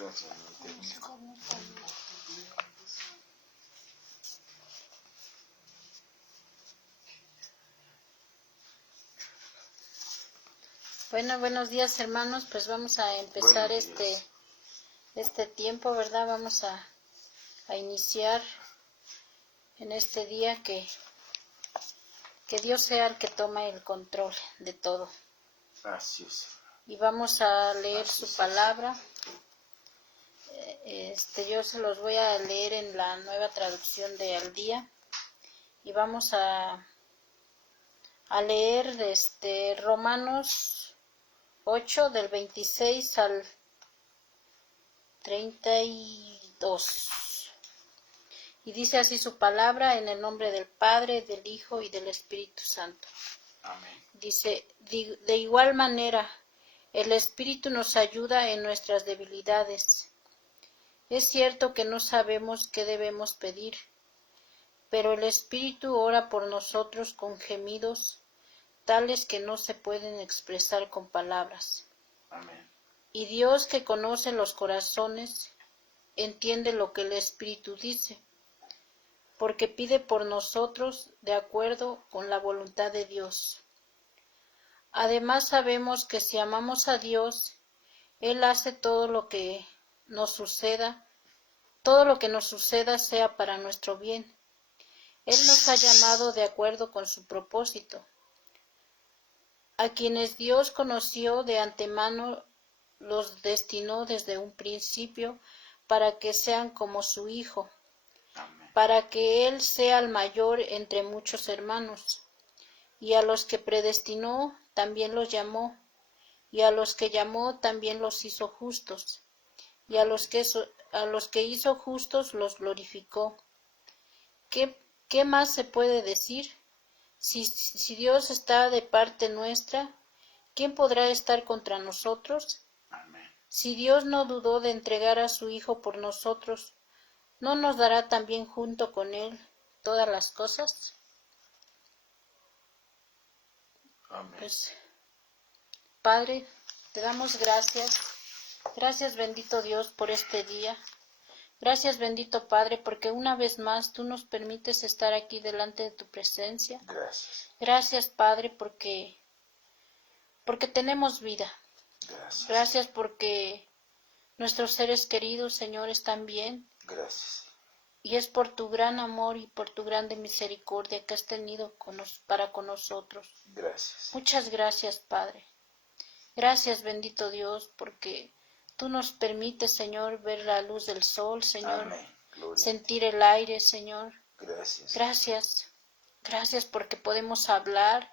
Gracias, mi Eterno. Bueno, buenos días, hermanos. Pues vamos a empezar este tiempo, ¿verdad? Vamos a iniciar en este día que Dios sea el que toma el control de todo. Así es. Y vamos a leer su palabra. Yo se los voy a leer en la nueva traducción de Al Día. Y vamos a leer Romanos 8 del 26 al 32. Y dice así su palabra, en el nombre del Padre, del Hijo y del Espíritu Santo. Amén. Dice, de igual manera, el Espíritu nos ayuda en nuestras debilidades. Es cierto que no sabemos qué debemos pedir, pero el Espíritu ora por nosotros con gemidos tales que no se pueden expresar con palabras. Amén. Y Dios, que conoce los corazones, entiende lo que el Espíritu dice, porque pide por nosotros de acuerdo con la voluntad de Dios. Además sabemos que si amamos a Dios, Él hace todo lo que nos suceda sea para nuestro bien. Él nos ha llamado de acuerdo con su propósito. A quienes Dios conoció de antemano, los destinó desde un principio para que sean como su Hijo, para que Él sea el mayor entre muchos hermanos. Y a los que predestinó también los llamó, y a los que llamó también los hizo justos, y a los que hizo justos los glorificó. ¿Qué más se puede decir? Si Dios está de parte nuestra, ¿quién podrá estar contra nosotros? Amén. Si Dios no dudó de entregar a su Hijo por nosotros, ¿no nos dará también junto con Él todas las cosas? Amén. Pues, Padre, te damos gracias. Gracias, bendito Dios, por este día. Gracias, bendito Padre, porque una vez más tú nos permites estar aquí delante de tu presencia. Gracias. Gracias, Padre, porque tenemos vida. Gracias. Gracias porque nuestros seres queridos, Señor, están bien. Gracias. Y es por tu gran amor y por tu grande misericordia que has tenido para con nosotros. Gracias. Muchas gracias, Padre. Gracias, bendito Dios, porque tú nos permites, Señor, ver la luz del sol, Señor. Amén. Gloria. Sentir el aire, Señor. Gracias. Gracias. Gracias porque podemos hablar.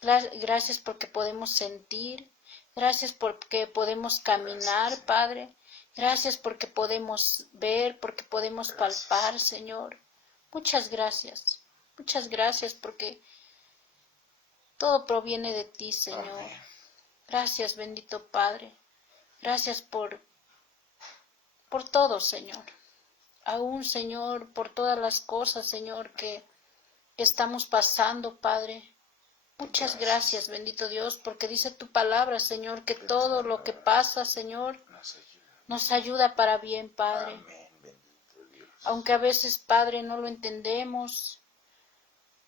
Gracias porque podemos sentir. Gracias porque podemos caminar, Gracias. Padre. Gracias porque podemos ver, porque podemos palpar, Señor. Muchas gracias. Muchas gracias porque todo proviene de ti, Señor. Amén. Gracias, bendito Padre. Gracias por todo, Señor. Aún, Señor, por todas las cosas, Señor, que estamos pasando, Padre. Muchas gracias, bendito Dios, porque dice tu palabra, Señor, que todo lo que pasa, Señor, nos ayuda para bien, Padre. Amén. Bendito Dios. Aunque a veces, Padre, no lo entendemos,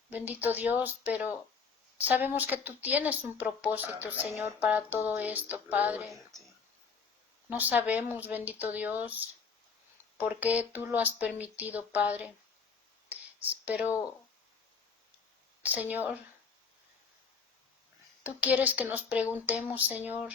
bendito Dios, pero sabemos que tú tienes un propósito, Amén. Señor, para todo Bendito esto, Dios. Padre. Gloria a ti. No sabemos, bendito Dios, por qué tú lo has permitido, Padre. Pero, Señor, tú quieres que nos preguntemos, Señor,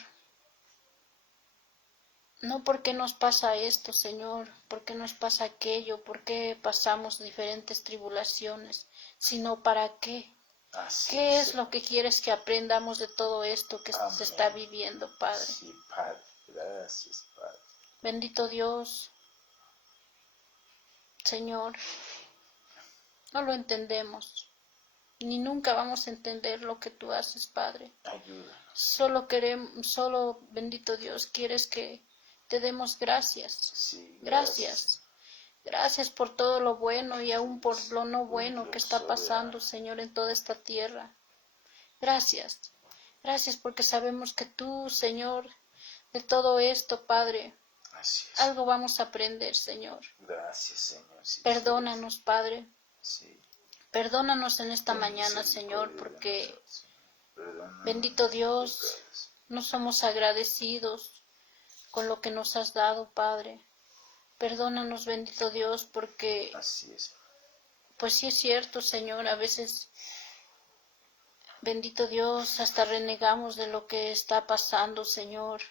no por qué nos pasa esto, Señor, por qué nos pasa aquello, por qué pasamos diferentes tribulaciones, sino para qué. Así ¿Qué es lo que quieres que aprendamos de todo esto que Amén. se está viviendo, Padre? Sí, Padre. Gracias, Padre. Bendito Dios, Señor, no lo entendemos, ni nunca vamos a entender lo que tú haces, Padre. Ayúdanos. Solo, bendito Dios, quieres que te demos gracias. Sí, Gracias. Gracias por todo lo bueno y aún por lo no bueno que está pasando, Señor, en toda esta tierra. Gracias. Gracias porque sabemos que tú, Señor, de todo esto, Padre, Así es. Algo vamos a aprender, Señor. Gracias, Señor. Sí, Perdónanos, Padre. sí. Perdónanos en esta Ten mañana, Señor, misericordia de porque, nosotros. Perdónanos bendito nuestros Dios, pecados. no somos agradecidos con lo que nos has dado, Padre. Perdónanos, bendito Dios, porque, Así es. pues sí es cierto, Señor, a veces, bendito Dios, hasta renegamos de lo que está pasando, Señor.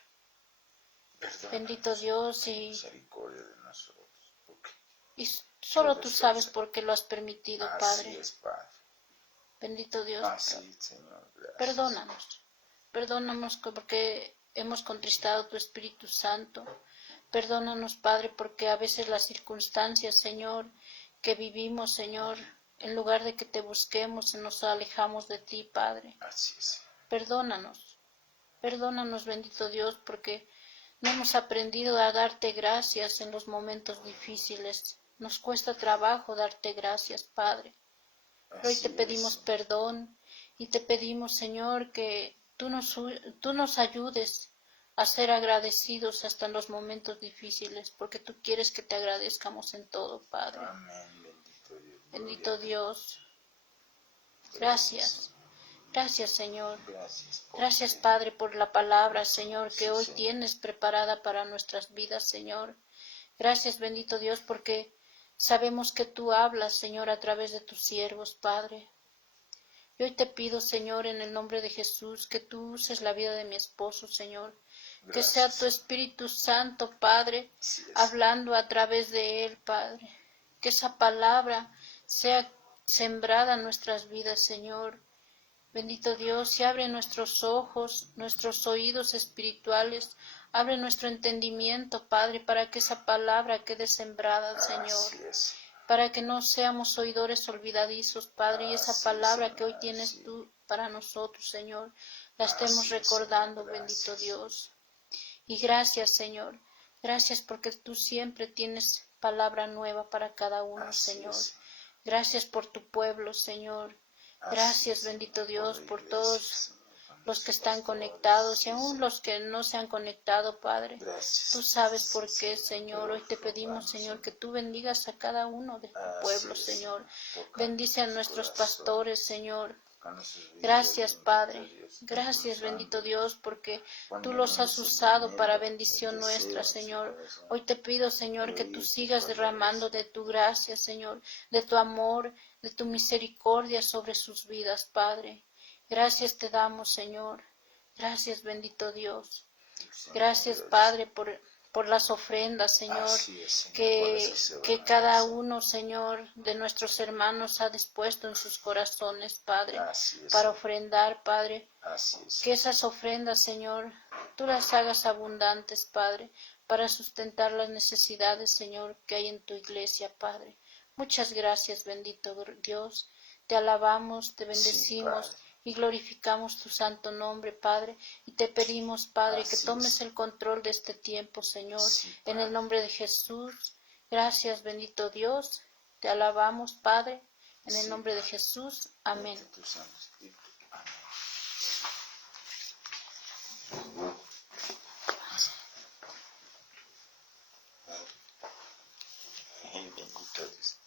Perdónanos, Bendito Dios, ten y misericordia de nosotros. Porque solo todo tú es sabes perfecto. por qué lo has permitido, Así Padre. es, Padre. Bendito Dios, Así, Señor. Gracias. perdónanos. Perdónanos porque hemos contristado tu Espíritu Santo. Perdónanos, Padre, porque a veces las circunstancias, Señor, que vivimos, Señor, en lugar de que te busquemos, nos alejamos de ti, Padre. Así es. Perdónanos. Perdónanos, bendito Dios, porque no hemos aprendido a darte gracias en los momentos difíciles. Nos cuesta trabajo darte gracias, Padre. Pero hoy te Así pedimos es. perdón y te pedimos, Señor, que tú nos ayudes a ser agradecidos hasta en los momentos difíciles, porque tú quieres que te agradezcamos en todo, Padre. Amén. Bendito Dios. Bendito Dios. Gloria. Gracias. Gracias, Señor. Gracias. Gracias, Padre, por la palabra, Señor, que Sí, hoy Señor. tienes preparada para nuestras vidas, Señor. Gracias, bendito Dios, porque sabemos que tú hablas, Señor, a través de tus siervos, Padre. Y hoy te pido, Señor, en el nombre de Jesús, que tú uses la vida de mi esposo, Señor. Que sea Gracias. tu Espíritu Santo, Padre, Así es. hablando a través de él, Padre. Que esa palabra sea sembrada en nuestras vidas, Señor. Bendito Dios, y abre nuestros ojos, nuestros oídos espirituales, abre nuestro entendimiento, Padre, para que esa palabra quede sembrada, Señor. Así es. Para que no seamos oidores olvidadizos, Padre, y esa Así es, palabra que hoy Señor, tienes así. tú para nosotros, Señor, la estemos Así es, recordando, Señor, bendito gracias. Dios. Y gracias, Señor, gracias porque tú siempre tienes palabra nueva para cada uno, Así Señor. es. Gracias por tu pueblo, Señor. Así Gracias, es, bendito Señor, Dios, la por iglesia, todos Señor, con los que nuestros están pastores, conectados y sí, aún Señor. los que no se han conectado, Padre. Gracias. Tú sabes Sí, por qué, Señor. Hoy te pedimos, rogamos, Señor, que tú bendigas a cada uno de tu Así pueblo, es, Señor. toca Bendice a sus nuestros corazones, pastores, Señor. toca sus vidas, Gracias, bendito Padre. Dios, Gracias, bendito Dios, porque tú los poniéndonos has el usado para anhelo, bendición el nuestra, deseo en su Señor. corazón Hoy te pido, Señor, de que tú oír tus sigas derramando palabras. de tu gracia, Señor, de tu amor, de tu misericordia sobre sus vidas, Padre. Gracias te damos, Señor. Gracias, bendito Dios. Señor, Gracias, Padre, por las ofrendas, Señor, Así es, Señor, por que, eso se van que a cada hacer. uno, Señor, de nuestros hermanos ha dispuesto en sus corazones, Padre, Así es, para Señor. ofrendar, Padre. Así es. Que esas ofrendas, Señor, tú las hagas abundantes, Padre, para sustentar las necesidades, Señor, que hay en tu iglesia, Padre. Muchas gracias, bendito Dios. Te alabamos, te bendecimos Padre. y glorificamos tu santo nombre, Padre. Y te pedimos, Padre, que Así tomes es. el control de este tiempo, Señor, Sí, en Padre. el nombre de Jesús. Gracias, bendito Dios. Te alabamos, Padre, en el Sí, nombre de Padre. Jesús. Amén. Vete tu Santo Espíritu. Amén. Bendito Dios.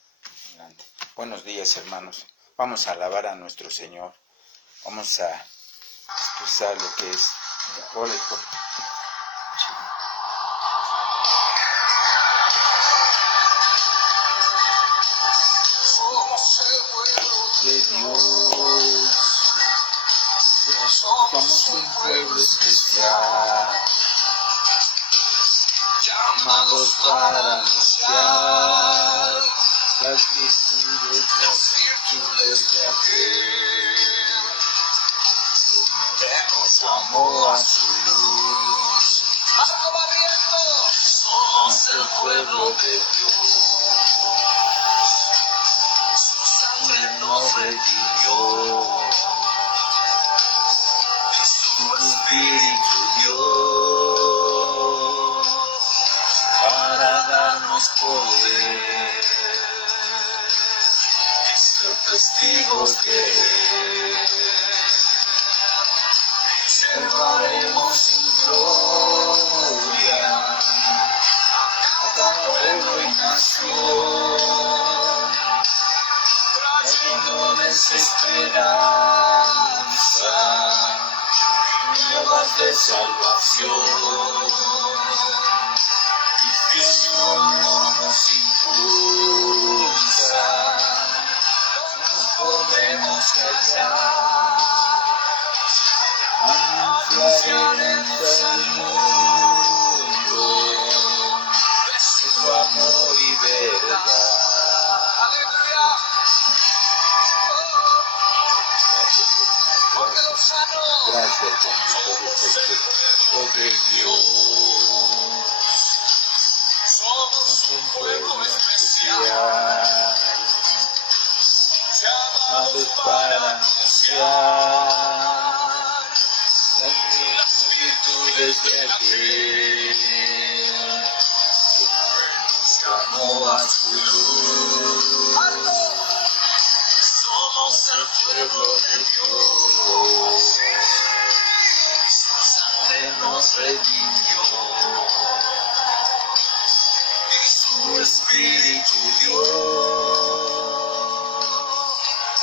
Adelante. Buenos días, hermanos. Vamos a alabar a nuestro Señor. Vamos a expresar lo que es. Hola, hijo. De Dios, somos un pueblo especial, llamados para anunciar las virtudes de aquel que nos llamó a su luz. Somos el pueblo de Dios, su sangre nos redimió, su Espíritu dio para darnos poder, ser testigos de Él. Llevaremos su gloria nuevas de salvación. Y que no nos impulsa, no podemos callar. Anunciaremos al mundo de su amor y verdad. Gracias, bendito de Dios. Somos un pueblo especial, llamados para anunciar las virtudes de aquel que nos llamó a su luz. Somos el pueblo de Dios, nos redimió, su Espíritu dio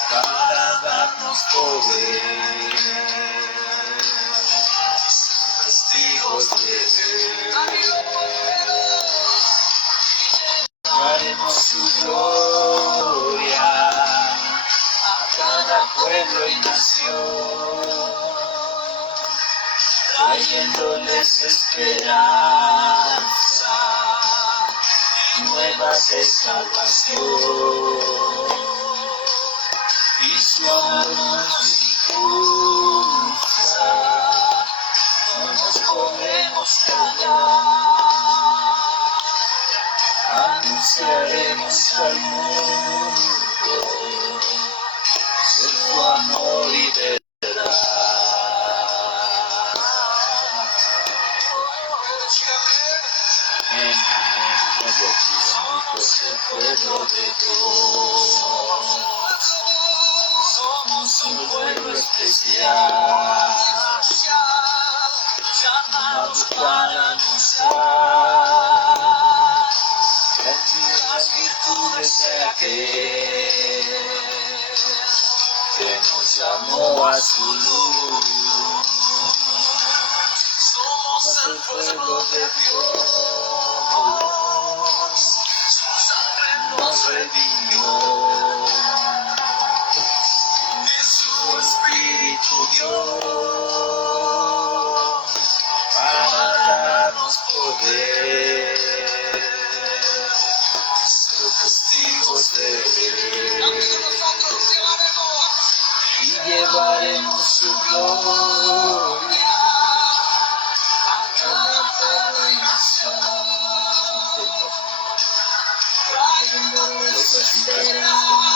para darnos poder, testigos de Él. Haremos su gloria a cada pueblo y nación, trayéndoles esperanza, nuevas de salvación. Y su amor nos impulsa, no nos podemos callar. Anunciaremos al mundo de su amor y verdad. Amén, amén, gloria a ti, bendito es el pueblo de Dios. Somos un pueblo especial, llamados para anunciar las virtudes de aquel que nos llamó a su luz. Somos el pueblo de Dios, nos redimió, y su Espíritu dio para darnos poder, los testigos de Él, y llevaremos su gloria a cada pueblo y nación. Trayéndoles esperanza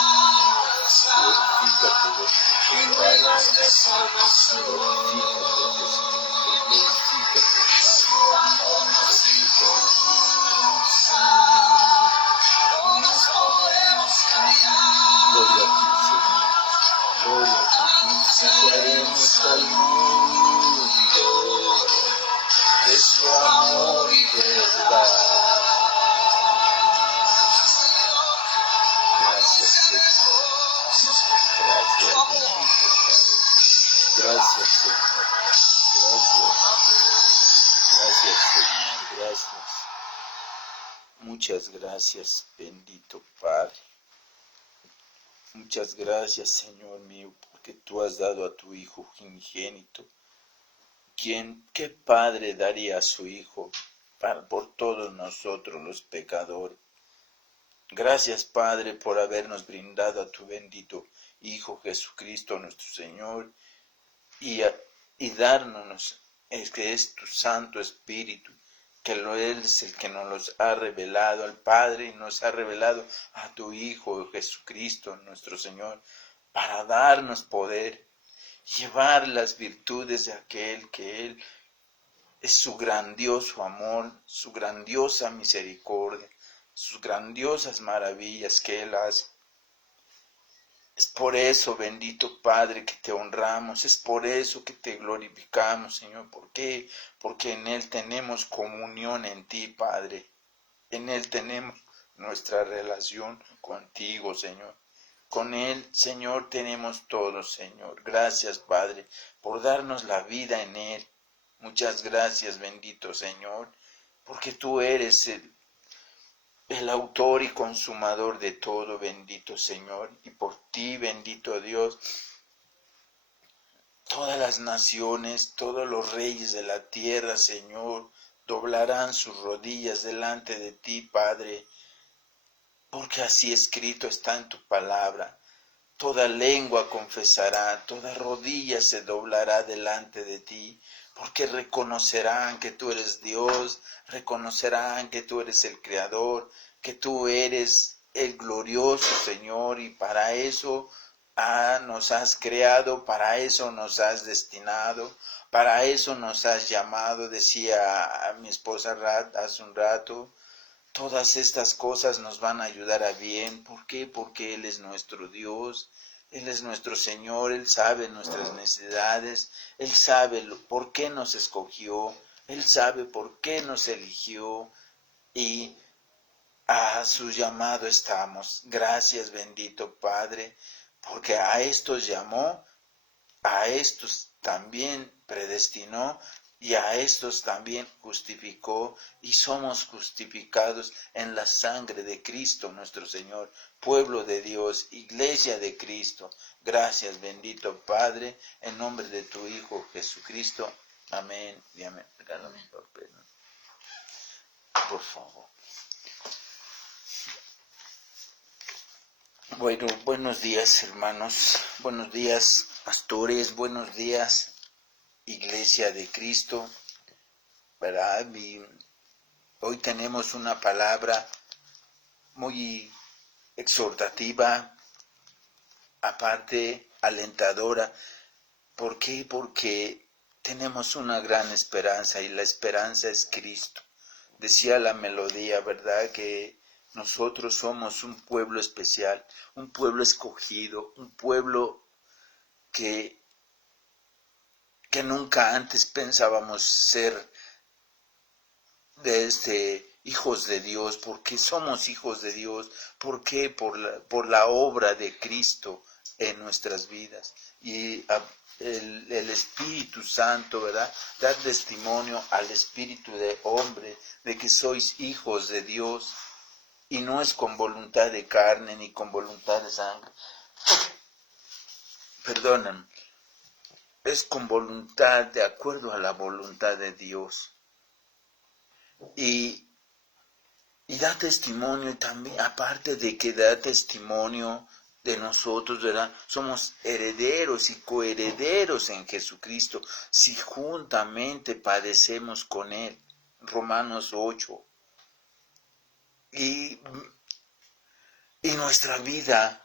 y nuevas de salvación. Su amor nos impulsa, no nos podemos callar. Gloria a ti, Señor. Gloria a ti. Anunciaremos al mundo de su amor y verdad. Gracias, Señor. Gracias, bendito Padre. Gracias, Señor. Gracias. Gracias, Señor. Gracias. Muchas gracias, bendito Padre. Muchas gracias, Señor mío, porque tú has dado a tu Hijo unigénito. ¿Qué padre daría a su Hijo por todos nosotros los pecadores? Gracias, Padre, por habernos brindado a tu bendito Hijo Jesucristo, nuestro Señor, y darnos, que es tu Santo Espíritu, que Él es el que nos los ha revelado al Padre y nos ha revelado a tu Hijo Jesucristo, nuestro Señor, para darnos poder, llevar las virtudes de aquel que Él es su grandioso amor, su grandiosa misericordia, sus grandiosas maravillas que Él hace. Es por eso, bendito Padre, que te honramos, es por eso que te glorificamos, Señor. ¿Por qué? Porque en Él tenemos comunión en ti, Padre. En Él tenemos nuestra relación contigo, Señor. Con Él, Señor, tenemos todo, Señor. Gracias, Padre, por darnos la vida en Él. Muchas gracias, bendito Señor, porque tú eres el autor y consumador de todo, bendito Señor. Y por ti, bendito Dios, todas las naciones, todos los reyes de la tierra, Señor, doblarán sus rodillas delante de ti, Padre, porque así escrito está en tu palabra. Toda lengua confesará, toda rodilla se doblará delante de ti, porque reconocerán que tú eres Dios, reconocerán que tú eres el Creador, que tú eres el glorioso Señor, y para eso nos has creado, para eso nos has destinado, para eso nos has llamado, decía a mi esposa hace un rato. Todas estas cosas nos van a ayudar a bien. ¿Por qué? Porque Él es nuestro Dios, Él es nuestro Señor, Él sabe nuestras necesidades, Él sabe por qué nos escogió, Él sabe por qué nos eligió, y a su llamado estamos. Gracias, bendito Padre, porque a estos llamó, a estos también predestinó, y a estos también justificó, y somos justificados en la sangre de Cristo nuestro Señor, pueblo de Dios, iglesia de Cristo. Gracias, bendito Padre, en nombre de tu Hijo Jesucristo. Amén y amén. Por favor. Bueno, buenos días, hermanos, buenos días, pastores, buenos días, iglesia de Cristo, ¿verdad? Y hoy tenemos una palabra muy exhortativa, aparte alentadora. ¿Por qué? Porque tenemos una gran esperanza, y la esperanza es Cristo. Decía la melodía, ¿verdad?, que nosotros somos un pueblo especial, un pueblo escogido, un pueblo que nunca antes pensábamos ser hijos de Dios. Porque somos hijos de Dios. ¿Por qué? Por la obra de Cristo en nuestras vidas. Y el Espíritu Santo, ¿verdad?, da testimonio al espíritu de hombre de que sois hijos de Dios. Y no es con voluntad de carne ni con voluntad de sangre. Perdonen. Es con voluntad, de acuerdo a la voluntad de Dios. Y da testimonio, y también, aparte de que da testimonio de nosotros, ¿verdad?, somos herederos y coherederos en Jesucristo, si juntamente padecemos con Él. Romanos 8. Y nuestra vida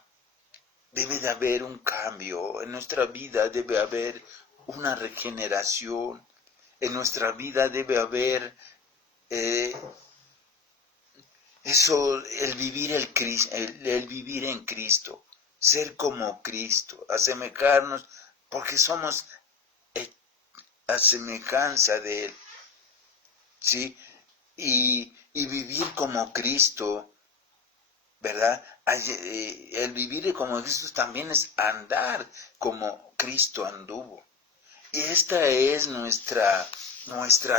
debe de haber un cambio, en nuestra vida debe haber una regeneración, en nuestra vida debe haber el vivir en Cristo, ser como Cristo, asemejarnos, porque somos a semejanza de Él, ¿sí? Y vivir como Cristo, ¿verdad? El vivir como Cristo también es andar como Cristo anduvo. Y esta es nuestra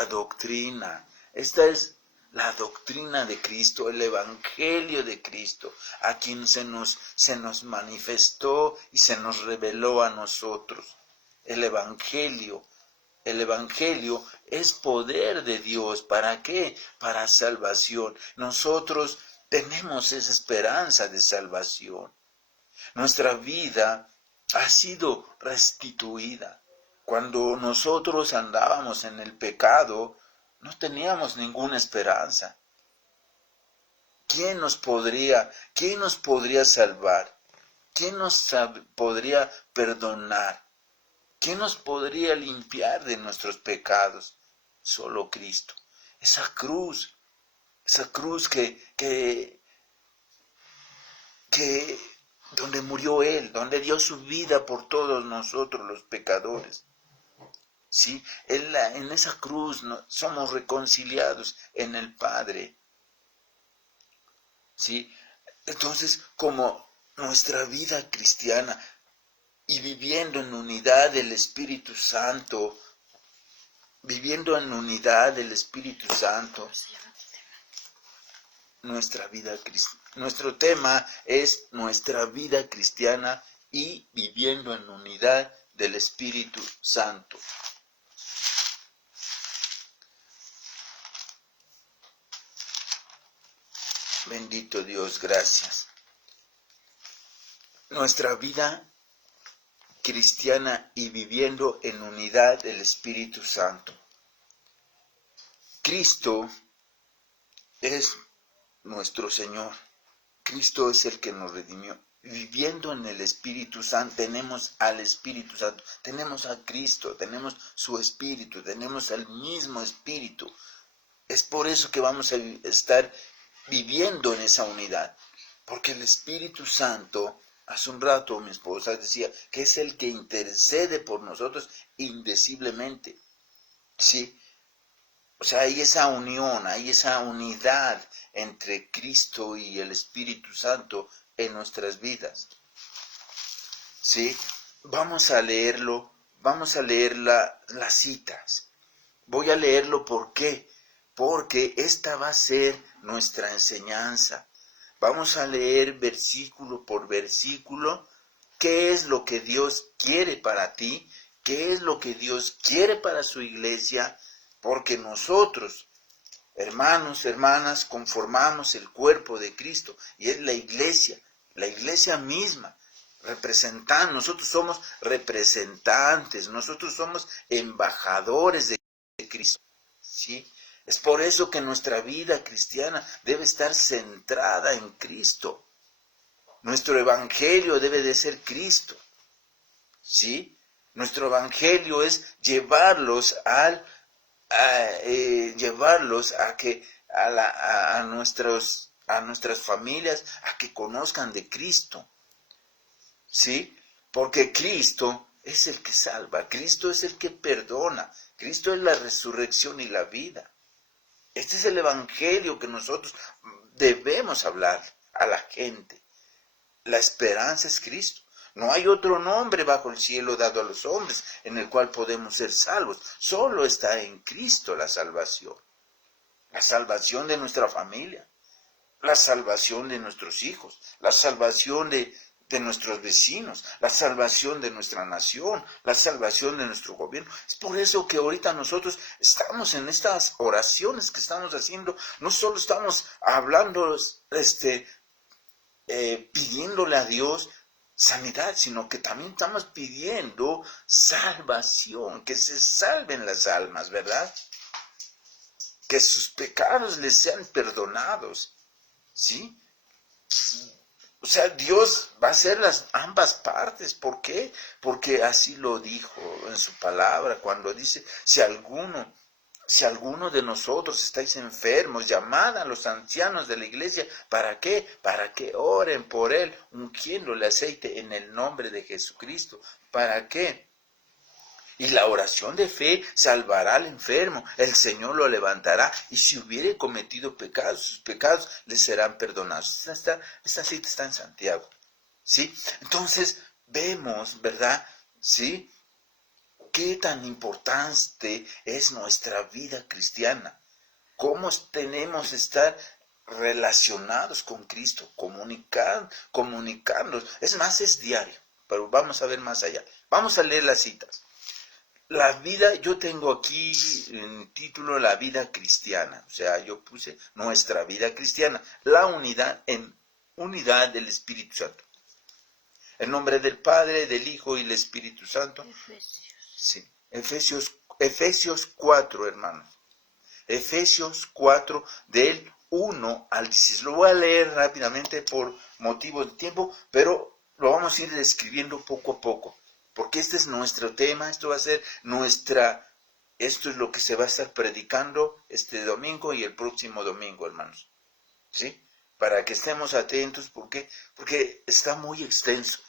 doctrina. Esta es la doctrina de Cristo, el Evangelio de Cristo, a quien se nos manifestó y se nos reveló a nosotros. El Evangelio es poder de Dios. ¿Para qué? Para salvación. Nosotros tenemos esa esperanza de salvación. Nuestra vida ha sido restituida. Cuando nosotros andábamos en el pecado, no teníamos ninguna esperanza. ¿Quién nos podría salvar? ¿Quién nos podría perdonar? ¿Quién nos podría limpiar de nuestros pecados? Solo Cristo. Esa cruz que donde murió Él, donde dio su vida por todos nosotros los pecadores. ¿Sí? En esa cruz somos reconciliados en el Padre. ¿Sí? Entonces, como nuestra vida cristiana y viviendo en unidad del Espíritu Santo, viviendo en unidad del Espíritu Santo, nuestro tema es nuestra vida cristiana y viviendo en unidad del Espíritu Santo. Bendito Dios, gracias. Nuestra vida cristiana y viviendo en unidad del Espíritu Santo. Cristo es nuestro Señor. Cristo es el que nos redimió. Viviendo en el Espíritu Santo, tenemos al Espíritu Santo, tenemos a Cristo, tenemos su Espíritu, tenemos el mismo Espíritu. Es por eso que vamos a estar viviendo en esa unidad, porque el Espíritu Santo, hace un rato mi esposa decía que es el que intercede por nosotros indeciblemente, ¿sí? O sea, hay esa unión, hay esa unidad entre Cristo y el Espíritu Santo en nuestras vidas, ¿sí? Vamos a leerlo, vamos a leer las citas. Voy a leerlo, ¿por qué? Porque esta va a ser nuestra enseñanza. Vamos a leer versículo por versículo qué es lo que Dios quiere para ti, qué es lo que Dios quiere para su iglesia, porque nosotros, hermanos, hermanas, conformamos el cuerpo de Cristo y es la iglesia misma. Nosotros somos representantes, nosotros somos embajadores de Cristo, ¿sí? Es por eso que nuestra vida cristiana debe estar centrada en Cristo. Nuestro evangelio debe de ser Cristo, ¿sí? Nuestro evangelio es llevarlos a nuestras familias a que conozcan de Cristo, ¿sí? Porque Cristo es el que salva, Cristo es el que perdona, Cristo es la resurrección y la vida. Este es el evangelio que nosotros debemos hablar a la gente. La esperanza es Cristo. No hay otro nombre bajo el cielo dado a los hombres en el cual podemos ser salvos. Solo está en Cristo la salvación. La salvación de nuestra familia, la salvación de nuestros hijos, la salvación de nuestros vecinos, la salvación de nuestra nación, la salvación de nuestro gobierno. Es por eso que ahorita nosotros estamos en estas oraciones que estamos haciendo, no solo estamos hablando, pidiéndole a Dios sanidad, sino que también estamos pidiendo salvación, que se salven las almas, ¿verdad? Que sus pecados les sean perdonados, ¿sí? O sea, Dios va a hacer ambas partes. ¿Por qué? Porque así lo dijo en su palabra, cuando dice, si alguno de nosotros estáis enfermos, llamad a los ancianos de la iglesia. ¿Para qué? Para que oren por él, ungiéndole aceite en el nombre de Jesucristo. ¿Para qué? Y la oración de fe salvará al enfermo, el Señor lo levantará, y si hubiere cometido pecados, sus pecados le serán perdonados. Esta cita está en Santiago, ¿sí? Entonces, vemos, ¿verdad? ¿Sí? Qué tan importante es nuestra vida cristiana. Cómo tenemos que estar relacionados con Cristo, comunicándonos. Es más, es diario, pero vamos a ver más allá. Vamos a leer las citas. La vida, yo tengo aquí en título la vida cristiana, o sea, yo puse nuestra vida cristiana, la unidad del Espíritu Santo. En nombre del Padre, del Hijo y del Espíritu Santo. Sí. Efesios 4, hermanos. Efesios 4, del 1 al 16. Lo voy a leer rápidamente por motivos de tiempo, pero lo vamos a ir describiendo poco a poco. Porque este es nuestro tema, esto es lo que se va a estar predicando este domingo y el próximo domingo, hermanos. ¿Sí? Para que estemos atentos, ¿por qué? Porque está muy extenso.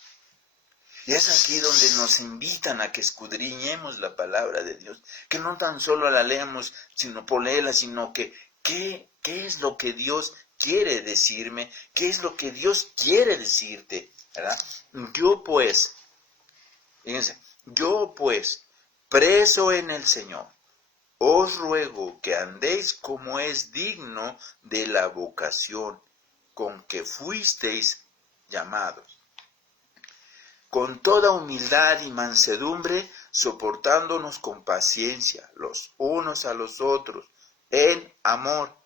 Y es aquí donde nos invitan a que escudriñemos la palabra de Dios, que no tan solo la leamos sino por leerla, sino que ¿qué es lo que Dios quiere decirme? ¿Qué es lo que Dios quiere decirte? ¿verdad? Fíjense, yo pues, preso en el Señor, os ruego que andéis como es digno de la vocación con que fuisteis llamados, con toda humildad y mansedumbre, soportándonos con paciencia los unos a los otros, en amor,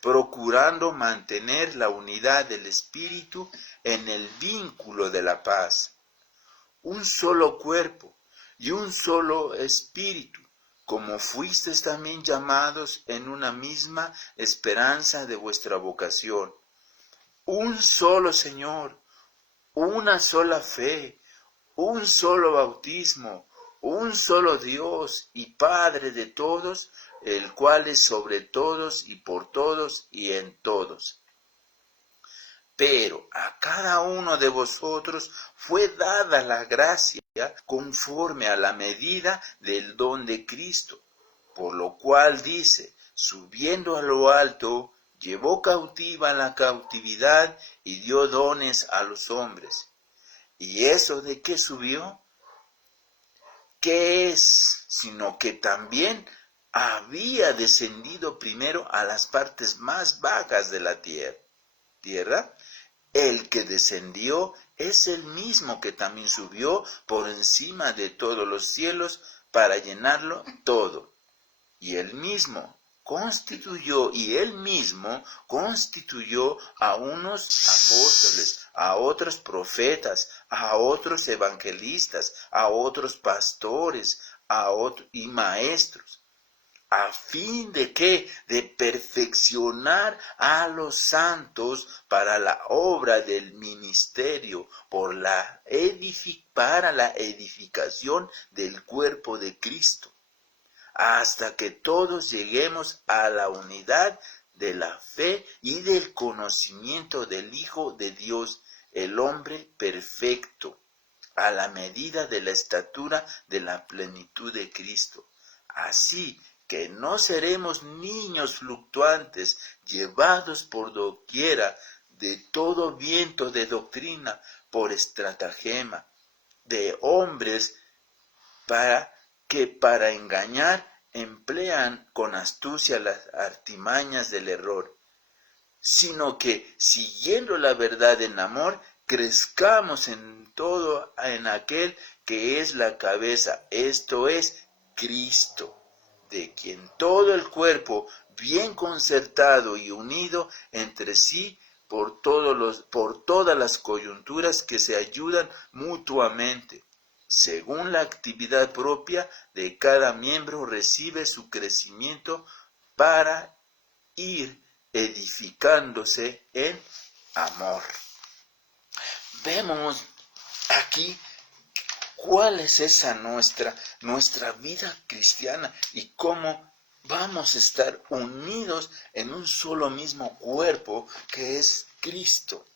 procurando mantener la unidad del Espíritu en el vínculo de la paz. Un solo cuerpo y un solo Espíritu, como fuisteis también llamados en una misma esperanza de vuestra vocación. Un solo Señor, una sola fe, un solo bautismo, un solo Dios y Padre de todos, el cual es sobre todos y por todos y en todos. Pero a cada uno de vosotros fue dada la gracia conforme a la medida del don de Cristo, por lo cual dice, subiendo a lo alto, llevó cautiva la cautividad y dio dones a los hombres. ¿Y eso de qué subió? ¿Qué es? Sino que también había descendido primero a las partes más bajas de la tierra. El que descendió es el mismo que también subió por encima de todos los cielos para llenarlo todo. Y él mismo constituyó a unos apóstoles, a otros profetas, a otros evangelistas, a otros pastores, y maestros, a fin de ¿qué? De perfeccionar a los santos para la obra del ministerio, para la edificación del cuerpo de Cristo, hasta que todos lleguemos a la unidad de la fe y del conocimiento del Hijo de Dios, el hombre perfecto, a la medida de la estatura de la plenitud de Cristo. Así que no seremos niños fluctuantes, llevados por doquiera de todo viento de doctrina, por estratagema de hombres para engañar emplean con astucia las artimañas del error, sino que, siguiendo la verdad en amor, crezcamos en todo en aquel que es la cabeza, esto es, Cristo, de quien todo el cuerpo, bien concertado y unido entre sí por todas las coyunturas que se ayudan mutuamente, según la actividad propia de cada miembro, recibe su crecimiento para ir edificándose en amor. Vemos aquí cuál es esa nuestra vida cristiana y cómo vamos a estar unidos en un solo mismo cuerpo que es Cristo.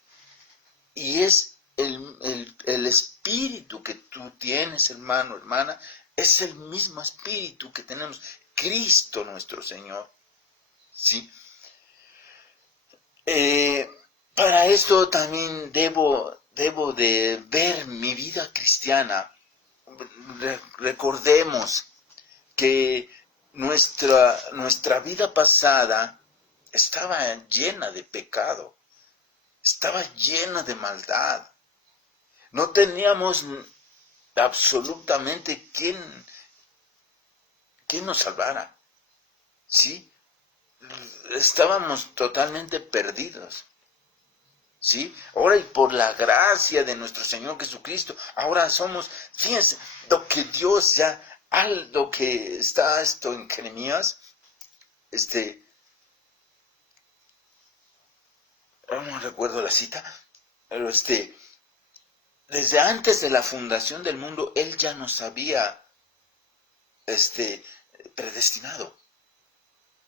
Y es el espíritu que tú tienes, hermano, hermana, es el mismo espíritu que tenemos, Cristo nuestro Señor. ¿Sí? Para esto también debo de ver mi vida cristiana. Recordemos que nuestra vida pasada estaba llena de pecado, estaba llena de maldad. No teníamos absolutamente quién nos salvara, ¿sí? Estábamos totalmente perdidos, ¿sí? Ahora, y por la gracia de nuestro Señor Jesucristo, ahora somos, fíjense, lo que Dios ya, lo que está esto en Jeremías, no recuerdo la cita, pero desde antes de la fundación del mundo, Él ya nos había predestinado,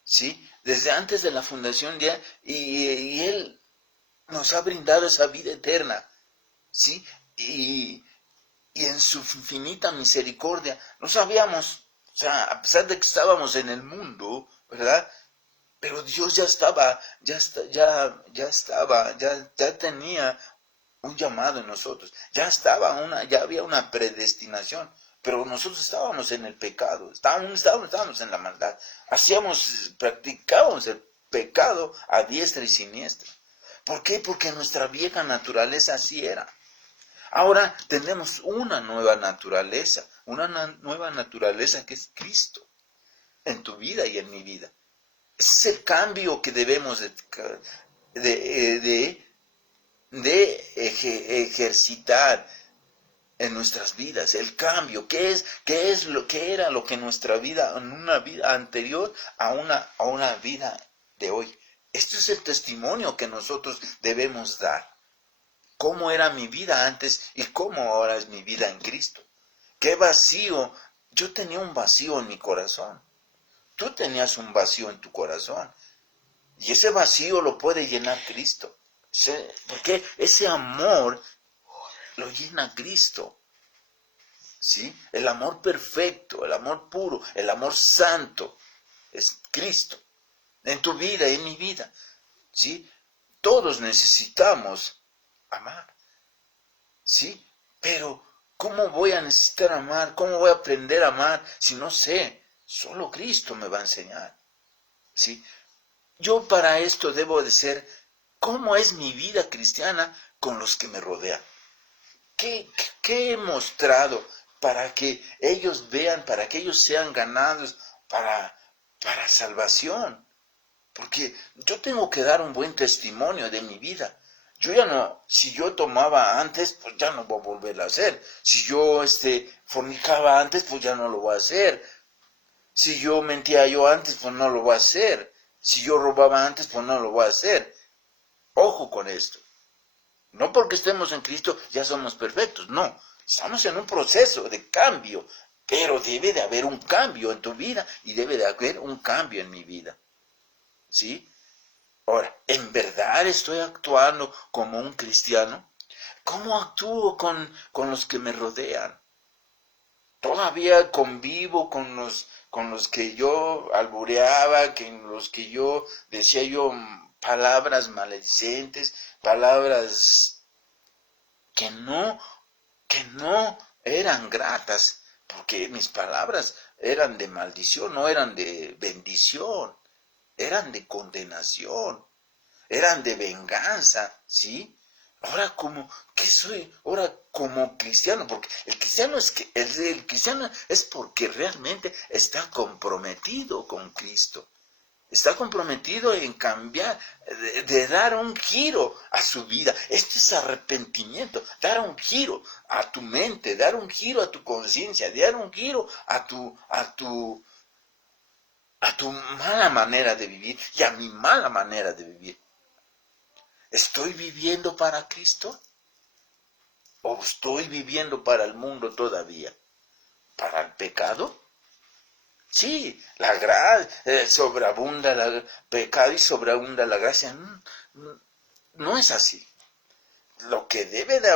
¿sí? Desde antes de la fundación ya, y Él nos ha brindado esa vida eterna, ¿sí? Y en su infinita misericordia, no sabíamos, o sea, a pesar de que estábamos en el mundo, ¿verdad? Pero Dios ya tenía un llamado en nosotros. Ya había una predestinación, pero nosotros estábamos en el pecado, estábamos en la maldad. Practicábamos el pecado a diestra y siniestra. ¿Por qué? Porque nuestra vieja naturaleza así era. Ahora tenemos una nueva naturaleza que es Cristo en tu vida y en mi vida. Ese es el cambio que debemos de ejercitar en nuestras vidas. El cambio, ¿qué es lo que era lo que nuestra vida, en una vida anterior a una vida de hoy? Este es el testimonio que nosotros debemos dar. ¿Cómo era mi vida antes y cómo ahora es mi vida en Cristo? ¿Qué vacío? Yo tenía un vacío en mi corazón. Tú tenías un vacío en tu corazón. Y ese vacío lo puede llenar Cristo. Porque ese amor lo llena Cristo. ¿Sí? El amor perfecto, el amor puro, el amor santo es Cristo. En tu vida y en mi vida. ¿Sí? Todos necesitamos amar. ¿Sí? Pero ¿cómo voy a necesitar amar? ¿Cómo voy a aprender a amar si no sé? Solo Cristo me va a enseñar. ¿Sí? Yo para esto debo de ser, ¿cómo es mi vida cristiana con los que me rodean? ¿Qué he mostrado para que ellos vean, para que ellos sean ganados para salvación? Porque yo tengo que dar un buen testimonio de mi vida. Yo ya no, si yo tomaba antes, pues ya no voy a volver a hacer. Si yo fornicaba antes, pues ya no lo voy a hacer. Si yo mentía yo antes, pues no lo voy a hacer. Si yo robaba antes, pues no lo voy a hacer. Ojo con esto. No porque estemos en Cristo ya somos perfectos, no. Estamos en un proceso de cambio, pero debe de haber un cambio en tu vida y debe de haber un cambio en mi vida. ¿Sí? Ahora, ¿en verdad estoy actuando como un cristiano? ¿Cómo actúo con los que me rodean? Todavía convivo con los que yo albureaba, con los que yo decía palabras maledicentes, palabras que no eran gratas, porque mis palabras eran de maldición, no eran de bendición, eran de condenación, eran de venganza, ¿sí? Ahora ¿qué soy? Ahora como cristiano, porque el cristiano es porque realmente está comprometido con Cristo. Está comprometido en cambiar, de dar un giro a su vida. Este es arrepentimiento, dar un giro a tu mente, dar un giro a tu conciencia, dar un giro a tu mala manera de vivir y a mi mala manera de vivir. ¿Estoy viviendo para Cristo? ¿O estoy viviendo para el mundo todavía? ¿Para el pecado? Sí, la gracia, sobreabunda el pecado y sobreabunda la gracia. No es así. Lo que debe de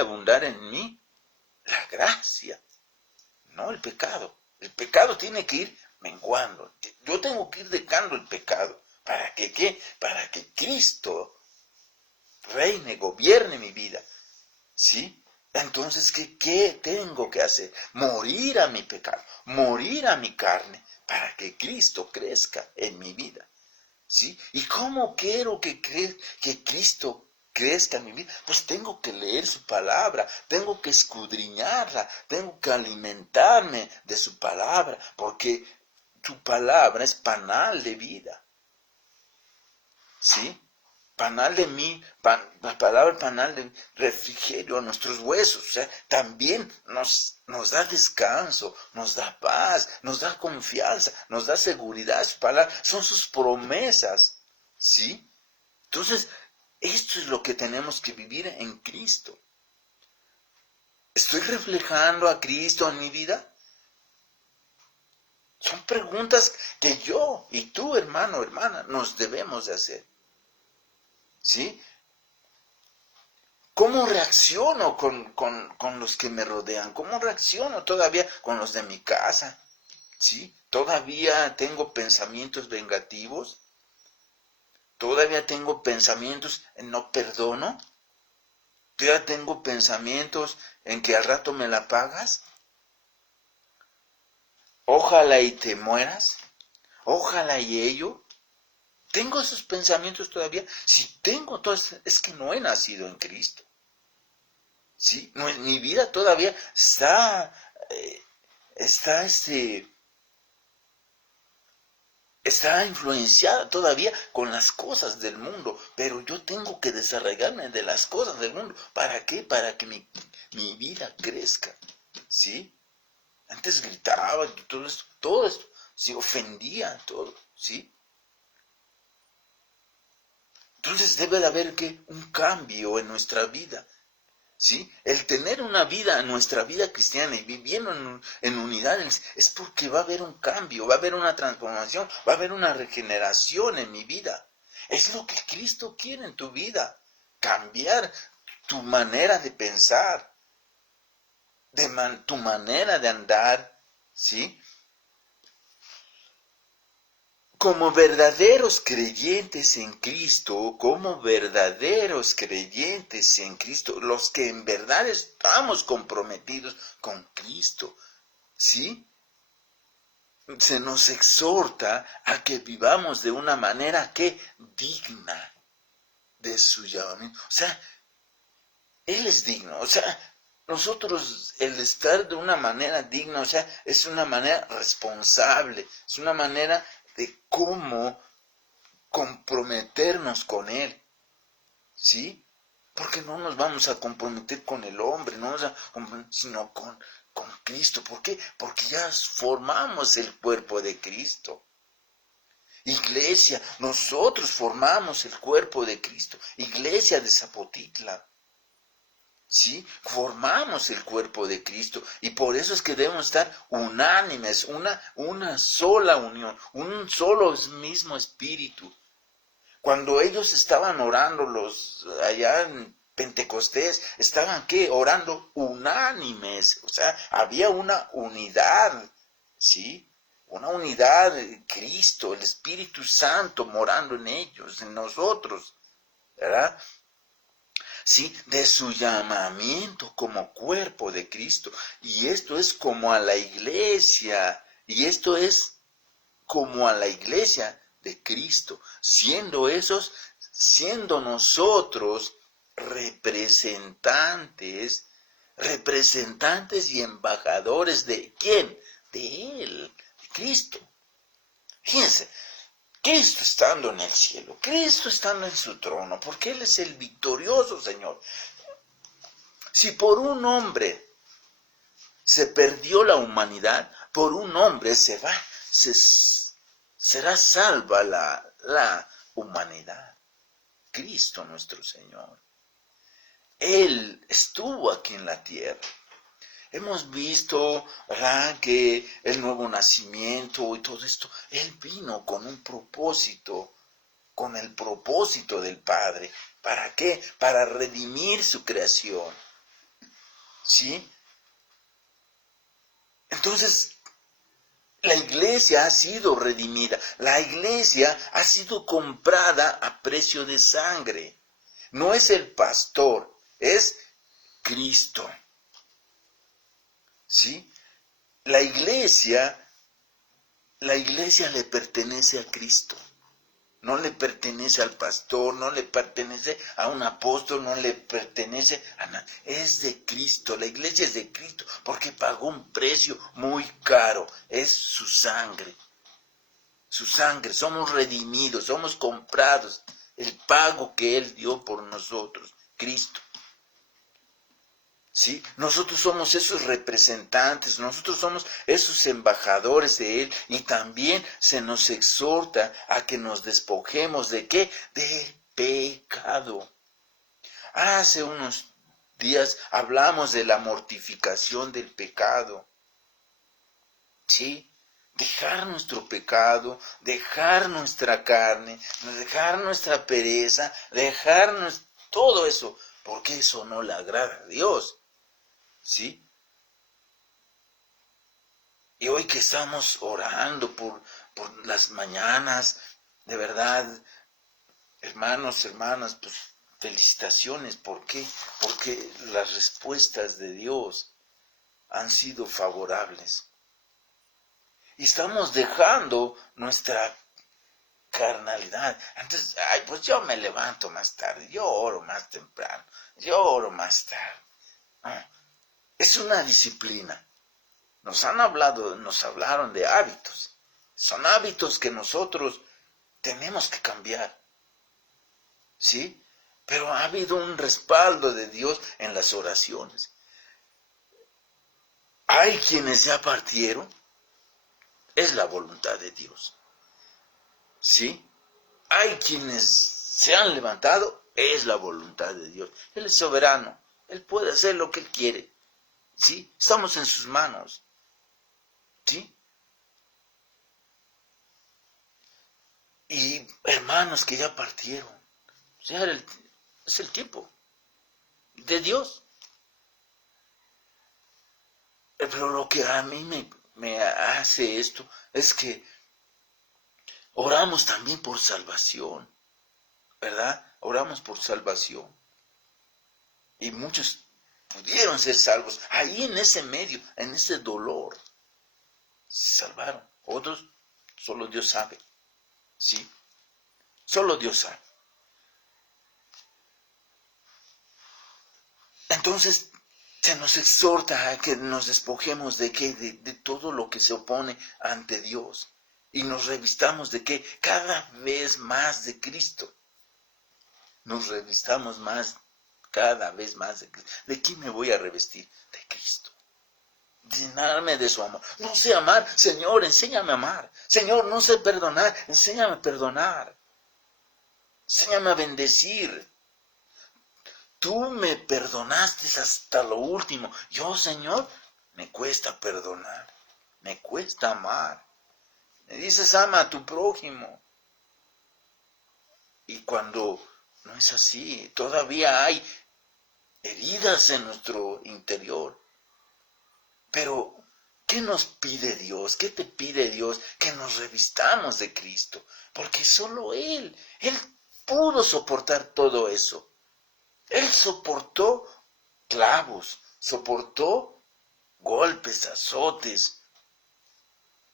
abundar en mí, la gracia, no el pecado. El pecado tiene que ir menguando. Yo tengo que ir dejando el pecado. ¿Para que qué? Para que Cristo reine, gobierne mi vida. ¿Sí? Entonces, ¿qué tengo que hacer? Morir a mi pecado, morir a mi carne, para que Cristo crezca en mi vida. ¿Sí? ¿Y cómo quiero que Cristo crezca en mi vida? Pues tengo que leer su palabra, tengo que escudriñarla, tengo que alimentarme de su palabra, porque su palabra es panal de vida. ¿Sí? Panal de mí, la palabra panal de refrigerio a nuestros huesos. O sea, también nos da descanso, nos da paz, nos da confianza, nos da seguridad. Su palabra son sus promesas. ¿Sí? Entonces, esto es lo que tenemos que vivir en Cristo. ¿Estoy reflejando a Cristo en mi vida? Son preguntas que yo y tú, hermano, hermana, nos debemos de hacer. ¿Sí? ¿Cómo reacciono con los que me rodean? ¿Cómo reacciono todavía con los de mi casa? ¿Sí? ¿Todavía tengo pensamientos vengativos? Todavía tengo pensamientos en no perdono. Todavía tengo pensamientos en que al rato me la pagas. Ojalá y te mueras. Ojalá y ello. ¿Tengo esos pensamientos todavía? Si tengo, entonces es que no he nacido en Cristo. ¿Sí? No, mi vida todavía está influenciada todavía con las cosas del mundo, pero yo tengo que desarraigarme de las cosas del mundo. ¿Para qué? Para que mi vida crezca. ¿Sí? Antes gritaba, todo esto, ¿sí? Ofendía, todo, ¿sí? Entonces debe de haber un cambio en nuestra vida, ¿sí? El tener una vida, nuestra vida cristiana y viviendo en unidad es porque va a haber un cambio, va a haber una transformación, va a haber una regeneración en mi vida. Es lo que Cristo quiere en tu vida, cambiar tu manera de pensar, tu manera de andar, ¿sí? Como verdaderos creyentes en Cristo, los que en verdad estamos comprometidos con Cristo, ¿sí? Se nos exhorta a que vivamos de una manera que digna de su llamamiento. O sea, Él es digno, o sea, nosotros el estar de una manera digna, o sea, es una manera responsable, es una manera de cómo comprometernos con Él, ¿sí? Porque no nos vamos a comprometer con el hombre, no sino con Cristo. ¿Por qué? Porque ya formamos el cuerpo de Cristo. Iglesia, nosotros formamos el cuerpo de Cristo. Iglesia de Zapotitla. ¿Sí? Formamos el cuerpo de Cristo y por eso es que debemos estar unánimes, una sola unión, un solo mismo espíritu. Cuando ellos estaban orando, allá en Pentecostés, estaban ¿qué? Orando unánimes, o sea, había una unidad, ¿sí? Una unidad de Cristo, el Espíritu Santo morando en ellos, en nosotros, ¿verdad? ¿Sí? De su llamamiento como cuerpo de Cristo. Y esto es como a la iglesia, de Cristo, siendo nosotros representantes y embajadores ¿de quién? De Él, de Cristo. Fíjense, Cristo estando en el cielo, Cristo estando en su trono, porque Él es el victorioso Señor. Si por un hombre se perdió la humanidad, por un hombre será salva la humanidad. Cristo nuestro Señor. Él estuvo aquí en la tierra. Hemos visto, ¿verdad?, que el nuevo nacimiento y todo esto, Él vino con un propósito, con el propósito del Padre. ¿Para qué? Para redimir su creación. ¿Sí? Entonces, la iglesia ha sido redimida. La iglesia ha sido comprada a precio de sangre. No es el pastor, es Cristo. ¿Sí? La iglesia le pertenece a Cristo. No le pertenece al pastor, no le pertenece a un apóstol, no le pertenece a nadie. Es de Cristo, la iglesia es de Cristo, porque pagó un precio muy caro. Es su sangre. Su sangre, somos redimidos, somos comprados. El pago que Él dio por nosotros, Cristo. ¿Sí? Nosotros somos esos representantes, nosotros somos esos embajadores de Él y también se nos exhorta a que nos despojemos ¿de qué? De pecado. Hace unos días hablamos de la mortificación del pecado. ¿Sí? Dejar nuestro pecado, dejar nuestra carne, dejar nuestra pereza, todo eso, porque eso no le agrada a Dios. ¿Sí? Y hoy que estamos orando por las mañanas, de verdad, hermanos, hermanas, pues felicitaciones. ¿Por qué? Porque las respuestas de Dios han sido favorables. Y estamos dejando nuestra carnalidad. Entonces, pues yo me levanto más tarde, yo oro más temprano, yo oro más tarde. No, es una disciplina. Nos hablaron de hábitos. Son hábitos que nosotros tenemos que cambiar. ¿Sí? Pero ha habido un respaldo de Dios en las oraciones. Hay quienes ya partieron. Es la voluntad de Dios. ¿Sí? Hay quienes se han levantado. Es la voluntad de Dios. Él es soberano. Él puede hacer lo que Él quiere. ¿Sí? Estamos en sus manos. ¿Sí? Y hermanos que ya partieron. Ya es el tiempo de Dios. Pero lo que a mí me hace esto es que oramos también por salvación, ¿verdad? Oramos por salvación. Y muchos pudieron ser salvos. Ahí en ese medio, en ese dolor, se salvaron. Otros, solo Dios sabe. ¿Sí? Solo Dios sabe. Entonces, se nos exhorta a que nos despojemos de todo lo que se opone ante Dios. Y nos revistamos de qué? Cada vez más de Cristo. Nos revistamos cada vez más de Cristo. ¿De quién me voy a revestir? De Cristo. Llenarme de su amor. No sé amar, Señor, enséñame a amar. Señor, no sé perdonar, enséñame a perdonar. Enséñame a bendecir. Tú me perdonaste hasta lo último. Yo, Señor, me cuesta perdonar. Me cuesta amar. Me dices, ama a tu prójimo. Y cuando no es así, todavía hay heridas en nuestro interior. Pero, ¿qué nos pide Dios? ¿Qué te pide Dios? Que nos revistamos de Cristo. Porque solo Él pudo soportar todo eso. Él soportó clavos, soportó golpes, azotes,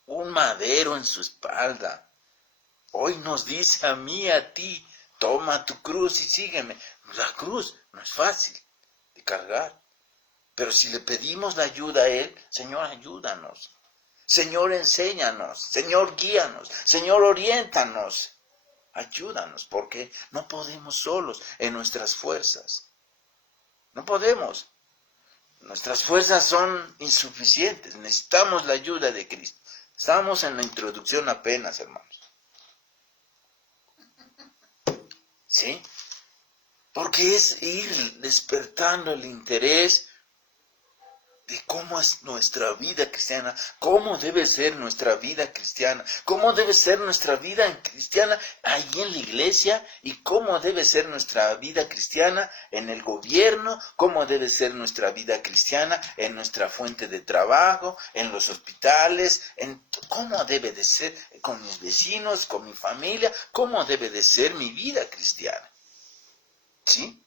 un madero en su espalda. Hoy nos dice a mí, a ti, toma tu cruz y sígueme. La cruz no es fácil de cargar, pero si le pedimos la ayuda a Él, Señor, ayúdanos. Señor, enséñanos. Señor, guíanos. Señor, oriéntanos. Ayúdanos, porque no podemos solos en nuestras fuerzas. No podemos. Nuestras fuerzas son insuficientes. Necesitamos la ayuda de Cristo. Estamos en la introducción apenas, hermanos. ¿Sí? Porque es ir despertando el interés de cómo es nuestra vida cristiana, cómo debe ser nuestra vida cristiana, cómo debe ser nuestra vida cristiana ahí en la iglesia y cómo debe ser nuestra vida cristiana en el gobierno, cómo debe ser nuestra vida cristiana en nuestra fuente de trabajo, en los hospitales, cómo debe de ser con mis vecinos, con mi familia, cómo debe de ser mi vida cristiana. ¿Sí?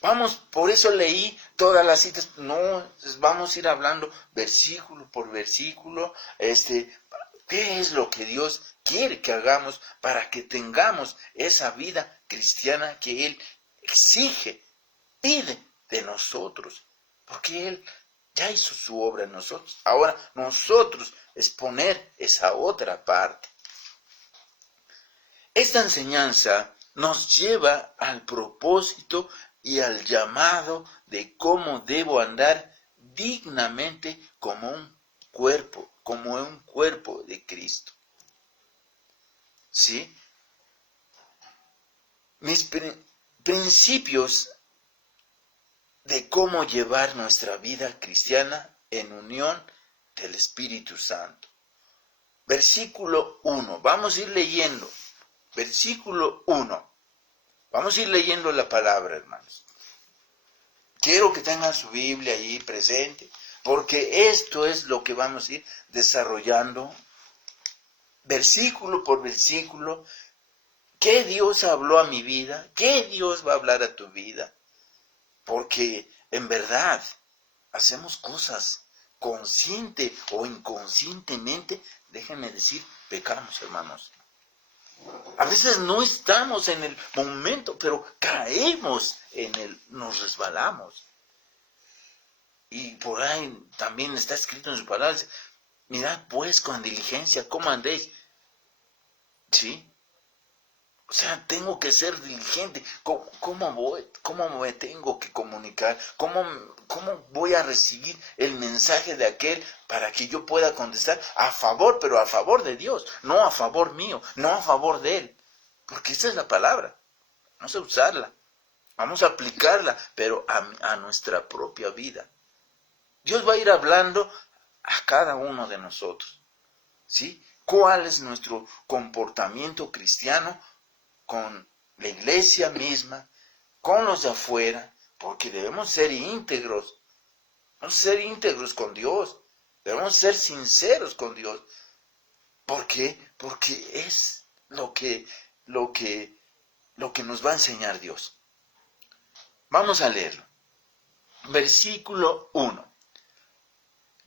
Vamos, por eso leí todas las citas, no, vamos a ir hablando versículo por versículo, qué es lo que Dios quiere que hagamos para que tengamos esa vida cristiana que Él exige, pide de nosotros, porque Él ya hizo su obra en nosotros, ahora nosotros es poner esa otra parte. Esta enseñanza nos lleva al propósito y al llamado de cómo debo andar dignamente como un cuerpo de Cristo. ¿Sí? Mis principios de cómo llevar nuestra vida cristiana en unión del Espíritu Santo. Versículo 1. Vamos a ir leyendo. Versículo 1. Vamos a ir leyendo la palabra, hermanos. Quiero que tengan su Biblia ahí presente, porque esto es lo que vamos a ir desarrollando, versículo por versículo, ¿Qué Dios habló a mi vida? ¿Qué Dios va a hablar a tu vida? Porque en verdad hacemos cosas consciente o inconscientemente. Déjenme decir, pecamos, hermanos. A veces no estamos en el momento, pero caemos nos resbalamos. Y por ahí también está escrito en sus palabras, mirad pues con diligencia cómo andéis. ¿Sí? O sea, tengo que ser diligente. ¿Cómo me tengo que comunicar? ¿Cómo voy a recibir el mensaje de aquel para que yo pueda contestar a favor, pero a favor de Dios, no a favor mío, no a favor de Él? Porque esa es la palabra. Vamos a usarla, vamos a aplicarla, pero a nuestra propia vida. Dios va a ir hablando a cada uno de nosotros. ¿Sí? ¿Cuál es nuestro comportamiento cristiano con la iglesia misma, con los de afuera? Porque debemos ser íntegros. Debemos ser íntegros con Dios. Debemos ser sinceros con Dios. ¿Por qué? Porque es lo que nos va a enseñar Dios. Vamos a leerlo. Versículo 1.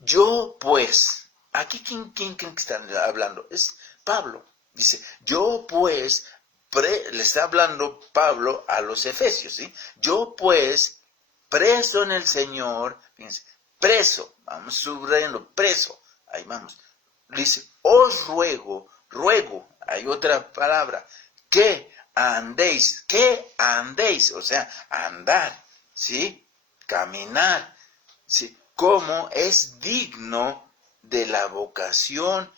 Yo pues, aquí ¿quién creen que está hablando? Es Pablo. Dice, yo pues, le está hablando Pablo a los efesios, ¿sí? Yo pues, preso en el Señor, fíjense, preso, vamos subrayando, preso, ahí vamos. Dice, os ruego, hay otra palabra, que andéis, o sea, andar, ¿sí? Caminar, ¿sí? Como es digno de la vocación,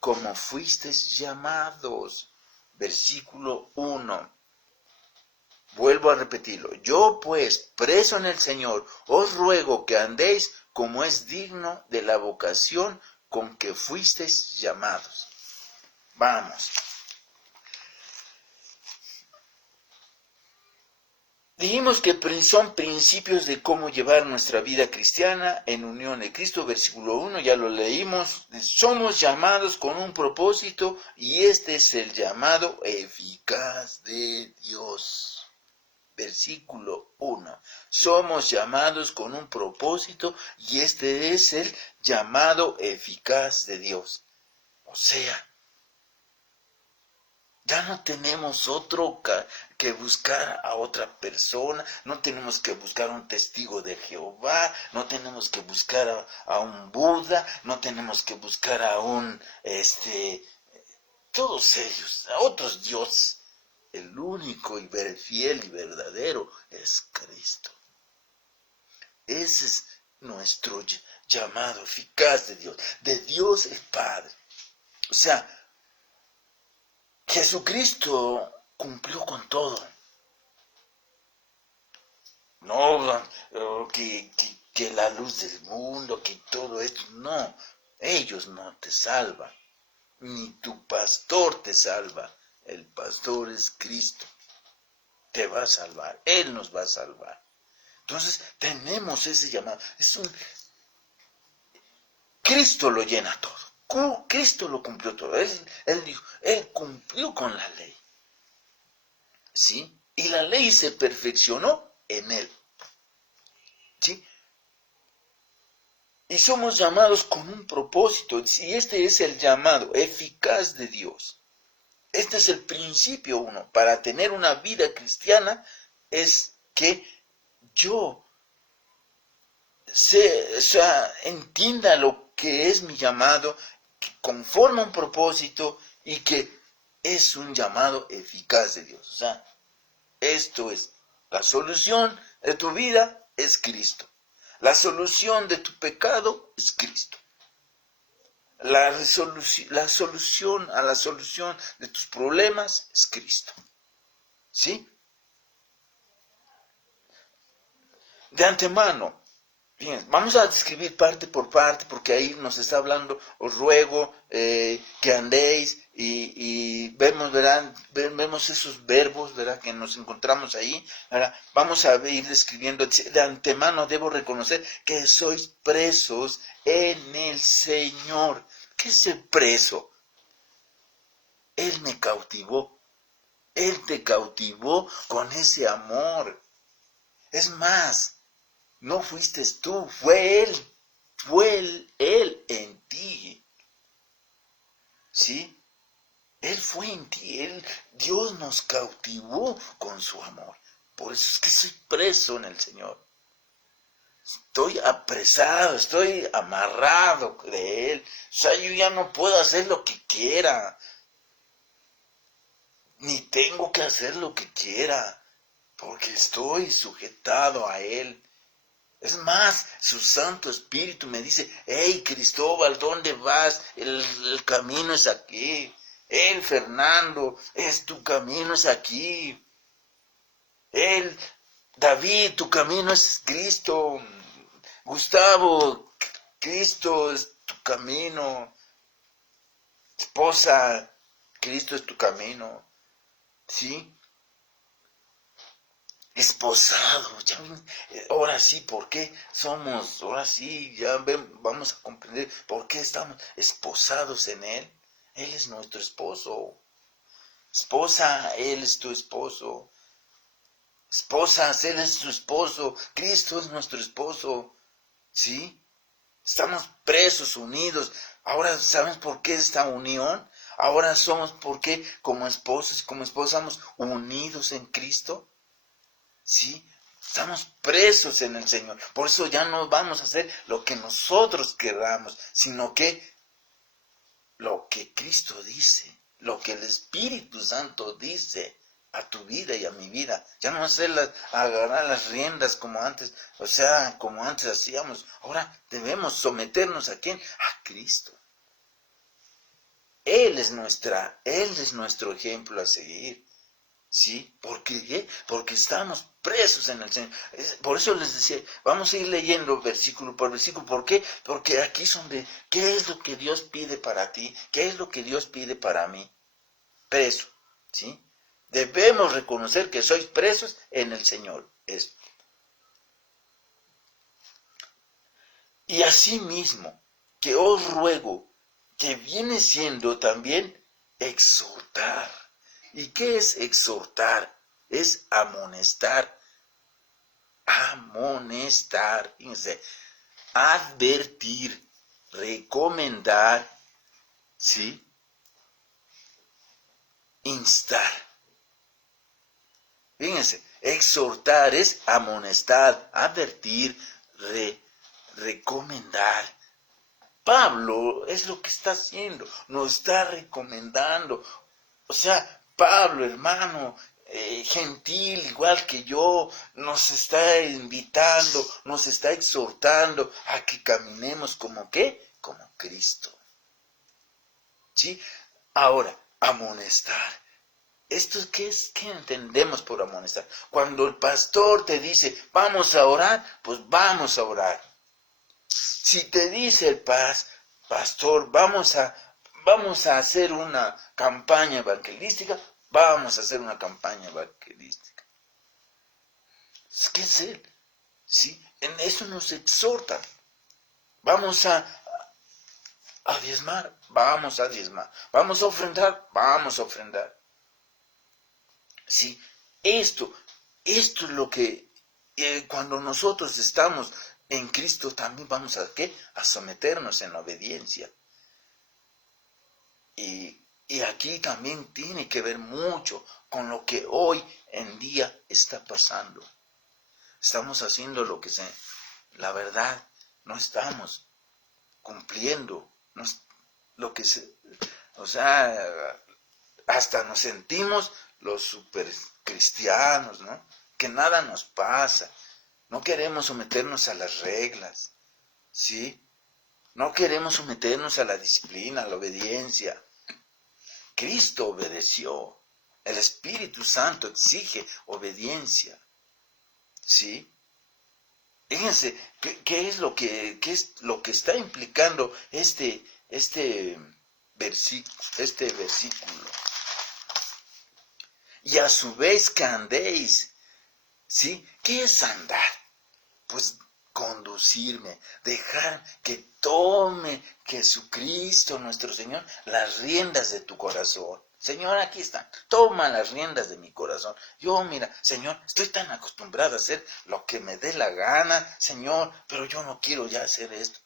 como fuisteis llamados. Versículo 1. Vuelvo a repetirlo. Yo pues, preso en el Señor, os ruego que andéis como es digno de la vocación con que fuisteis llamados. Vamos. Dijimos que son principios de cómo llevar nuestra vida cristiana en unión de Cristo. Versículo 1, ya lo leímos. Somos llamados con un propósito y este es el llamado eficaz de Dios. Versículo 1. Somos llamados con un propósito y este es el llamado eficaz de Dios. O sea, ya no tenemos que buscar a otra persona, no tenemos que buscar a un testigo de Jehová, no tenemos que buscar a un Buda, no tenemos que buscar a todos ellos, a otros dioses. El único y fiel y verdadero es Cristo. Ese es nuestro llamado eficaz de Dios el Padre. O sea, Jesucristo cumplió con todo. No que la luz del mundo, que todo esto, no. Ellos no te salvan. Ni tu pastor te salva. El pastor es Cristo. Te va a salvar. Él nos va a salvar. Entonces tenemos ese llamado. Cristo lo llena todo. Cristo lo cumplió todo. Él dijo, Él cumplió con la ley. ¿Sí? Y la ley se perfeccionó en Él. ¿Sí? Y somos llamados con un propósito. Y este es el llamado eficaz de Dios. Este es el principio 1. Para tener una vida cristiana es que yo entienda lo que es mi llamado, que conforma un propósito y que es un llamado eficaz de Dios. O sea, esto es la solución de tu vida, es Cristo. La solución de tu pecado es Cristo. La solución a la solución de tus problemas es Cristo. ¿Sí? De antemano, bien, vamos a describir parte por parte, porque ahí nos está hablando, os ruego que andéis, y vemos, ¿verdad? Vemos esos verbos, ¿verdad? Que nos encontramos ahí, ¿verdad? Vamos a ir describiendo. De antemano debo reconocer que sois presos en el Señor. ¿Qué es el preso? Él me cautivó. Él te cautivó con ese amor. Es más, no fuiste tú, fue Él. Fue Él en ti. ¿Sí? Él fue en ti. Dios nos cautivó con su amor. Por eso es que soy preso en el Señor. Estoy apresado, estoy amarrado de Él. O sea, yo ya no puedo hacer lo que quiera. Ni tengo que hacer lo que quiera. Porque estoy sujetado a Él. Es más, su Santo Espíritu me dice, hey Cristóbal, ¿dónde vas? El camino es aquí. Fernando, tu camino es aquí. David, tu camino es Cristo. Gustavo, Cristo es tu camino. Esposa, Cristo es tu camino. ¿Sí? Esposado, ya, ahora sí, ¿por qué somos? Ahora sí, vamos a comprender por qué estamos esposados en Él. Él es nuestro esposo. Esposa, Él es tu esposo. Esposas, Él es tu esposo. Cristo es nuestro esposo. ¿Sí? Estamos presos, unidos. Ahora, ¿sabes por qué esta unión? Ahora somos, ¿por qué? Como esposos, como esposas, unidos en Cristo. ¿Sí? Estamos presos en el Señor. Por eso ya no vamos a hacer lo que nosotros queramos, sino que lo que Cristo dice, lo que el Espíritu Santo dice a tu vida y a mi vida. Ya no agarrar las riendas como antes, o sea, como antes hacíamos. Ahora debemos someternos ¿a quién? A Cristo. Él es nuestro ejemplo a seguir. ¿Sí? ¿Por qué? Porque estamos presos en el Señor. Por eso les decía, vamos a ir leyendo versículo por versículo. ¿Por qué? Porque aquí son ¿qué es lo que Dios pide para ti? ¿Qué es lo que Dios pide para mí? Preso, ¿sí? Debemos reconocer que sois presos en el Señor. Esto. Y asimismo, que os ruego, que viene siendo también exhortar. ¿Y qué es exhortar? Es amonestar. Amonestar, fíjense, advertir, recomendar, ¿sí? Instar. Fíjense, exhortar es amonestar, advertir, recomendar. Pablo es lo que está haciendo, nos está recomendando. O sea, Pablo, hermano, gentil, igual que yo, nos está invitando, nos está exhortando a que caminemos como ¿qué? Como Cristo. ¿Sí? Ahora, amonestar. ¿Esto qué es? ¿Qué entendemos por amonestar? Cuando el pastor te dice, vamos a orar, pues vamos a orar. Si te dice el pastor, vamos a hacer una campaña evangelística, vamos a hacer una campaña evangelística. ¿Qué es Él? ¿Sí? En eso nos exhorta. Vamos a diezmar, vamos a diezmar. Vamos a ofrendar, vamos a ofrendar. ¿Sí? Esto es lo que cuando nosotros estamos en Cristo también vamos a ¿qué? A someternos en obediencia. Y aquí también tiene que ver mucho con lo que hoy en día está pasando. Estamos haciendo la verdad, no estamos cumpliendo lo que o sea, hasta nos sentimos los super cristianos, ¿no? Que nada nos pasa. No queremos someternos a las reglas, ¿sí? No queremos someternos a la disciplina, a la obediencia. Cristo obedeció. El Espíritu Santo exige obediencia. ¿Sí? Fíjense, ¿qué es lo que está implicando este versículo? Y a su vez que andéis. ¿Sí? ¿Qué es andar? Pues conducirme, dejar que tome Jesucristo nuestro Señor las riendas de tu corazón. Señor, aquí están, toma las riendas de mi corazón. Yo, mira, Señor, estoy tan acostumbrado a hacer lo que me dé la gana, Señor, pero yo no quiero ya hacer esto.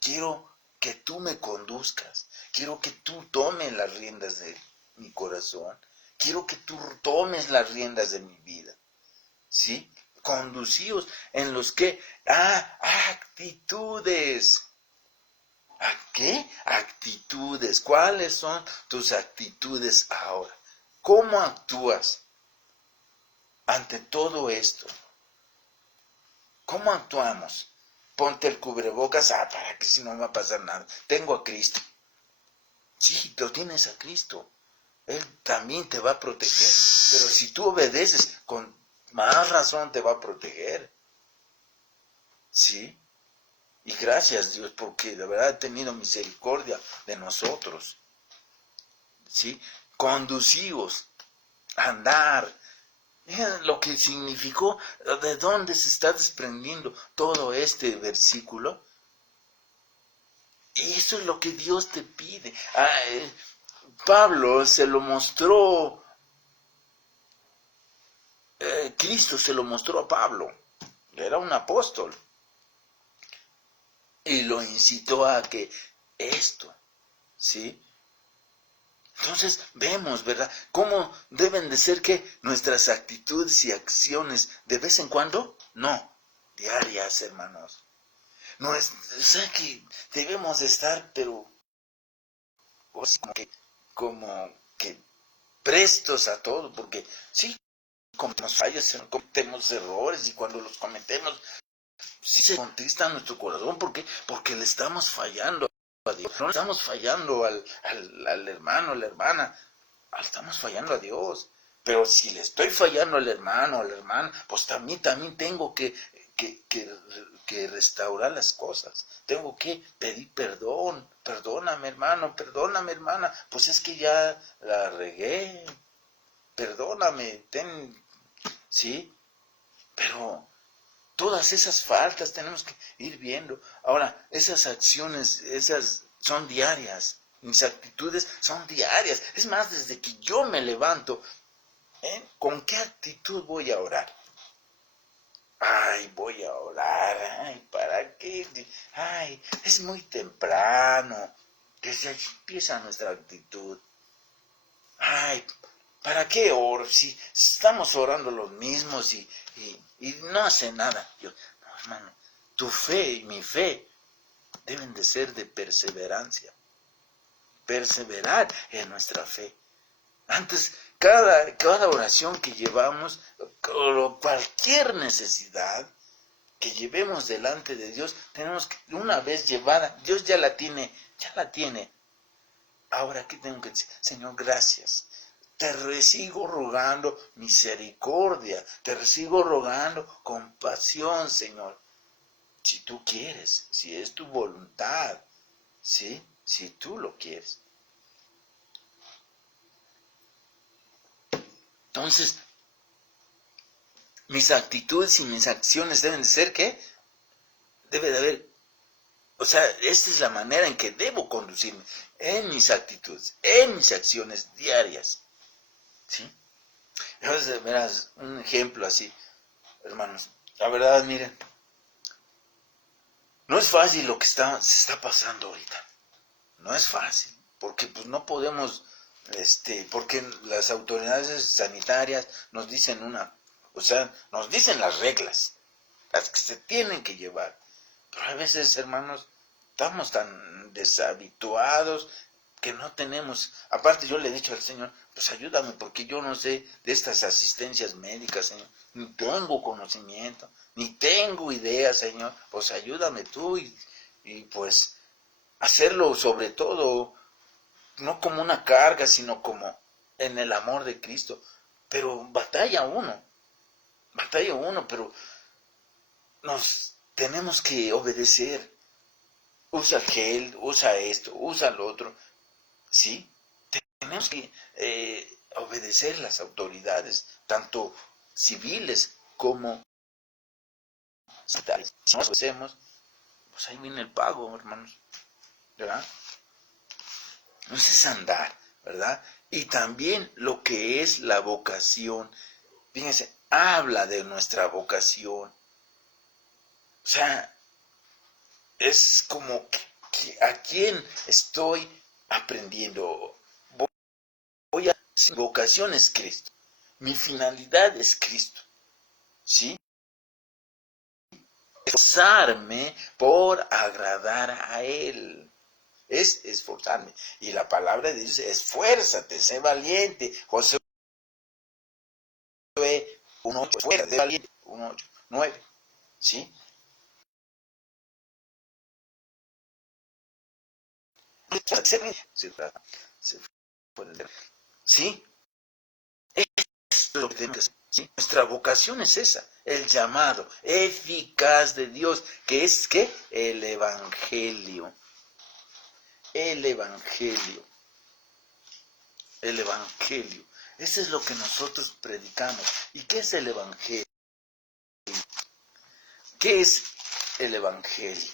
Quiero que tú me conduzcas, quiero que tú tomes las riendas de mi corazón, quiero que tú tomes las riendas de mi vida, ¿sí? Conducíos en los que, actitudes. ¿A qué? Actitudes. ¿Cuáles son tus actitudes ahora? ¿Cómo actúas ante todo esto? ¿Cómo actuamos? Ponte el cubrebocas, para que si no me va a pasar nada. Tengo a Cristo. Sí, lo tienes a Cristo. Él también te va a proteger. Pero si tú obedeces, con más razón te va a proteger. ¿Sí? Y gracias, Dios, porque de verdad ha tenido misericordia de nosotros. ¿Sí? Conducíos, andar. Lo que significó, de dónde se está desprendiendo todo este versículo. Y eso es lo que Dios te pide. Pablo se lo mostró, Cristo se lo mostró a Pablo. Era un apóstol. Y lo incitó a que esto, ¿sí? Entonces vemos, ¿verdad? ¿Cómo deben de ser que nuestras actitudes y acciones de vez en cuando? No, diarias, hermanos. No es, o sea que debemos de estar, pero como que prestos a todo, porque sí, cometemos fallos, cometemos errores, y cuando los cometemos, sí se contrista nuestro corazón. ¿Por qué? Porque le estamos fallando a Dios. No le estamos fallando al hermano, a la hermana, estamos fallando a Dios. Pero si le estoy fallando al hermano, a la hermana, pues también tengo que restaurar las cosas. Tengo que pedir perdón. Perdóname, hermano, perdóname, hermana. Pues es que ya la regué. Perdóname, ¿sí? Pero todas esas faltas tenemos que ir viendo. Ahora, esas acciones, esas son diarias. Mis actitudes son diarias. Es más, desde que yo me levanto, ¿con qué actitud voy a orar? Voy a orar. ¿Para qué? Es muy temprano. Desde allí empieza nuestra actitud. ¿Para qué oro? Si estamos orando los mismos y no hace nada. No, hermano, tu fe y mi fe deben de ser de perseverancia. Perseverar en nuestra fe. Antes, cada oración que llevamos, o cualquier necesidad que llevemos delante de Dios, tenemos que, una vez llevada, Dios ya la tiene. Ahora, ¿qué tengo que decir? Señor, gracias. Te sigo rogando misericordia, te sigo rogando compasión, Señor. Si tú quieres, si es tu voluntad, ¿sí? Si tú lo quieres. Entonces, mis actitudes y mis acciones deben de ser, ¿qué? Debe de haber, o sea, esta es la manera en que debo conducirme, en mis actitudes, en mis acciones diarias, ¿sí? Entonces, verás, un ejemplo así, hermanos, la verdad, miren, no es fácil lo que se está pasando ahorita, no es fácil, porque pues no podemos, porque las autoridades sanitarias nos dicen o sea, nos dicen las reglas, las que se tienen que llevar. Pero a veces, hermanos, estamos tan deshabituados que no tenemos. Aparte, yo le he dicho al Señor, pues ayúdame, porque yo no sé de estas asistencias médicas, Señor. Ni tengo conocimiento, ni tengo idea, Señor. Pues ayúdame tú y pues hacerlo sobre todo, no como una carga, sino como en el amor de Cristo. Pero batalla uno, pero nos tenemos que obedecer. Usa aquel, usa esto, usa lo otro. ¿Sí? Tenemos que obedecer las autoridades, tanto civiles como estatales. Si no obedecemos, pues ahí viene el pago, hermanos. ¿Verdad? No es andar. ¿verdad? Y también lo que es la vocación. Fíjense, habla de nuestra vocación. O sea, es como a quién estoy aprendiendo. Mi vocación es Cristo. Mi finalidad es Cristo. ¿Sí? Esforzarme por agradar a Él. Es esforzarme. Y la palabra dice, esfuérzate, sé valiente. Josué 1:8, esfuérzate, sé valiente. 1:8, 9. ¿Sí? ¿Sí? Es lo que tenemos que hacer. ¿Sí? Nuestra vocación es esa, el llamado eficaz de Dios, que es ¿qué? El Evangelio. El Evangelio. El Evangelio. Eso es lo que nosotros predicamos. ¿Y qué es el Evangelio? ¿Qué es el Evangelio?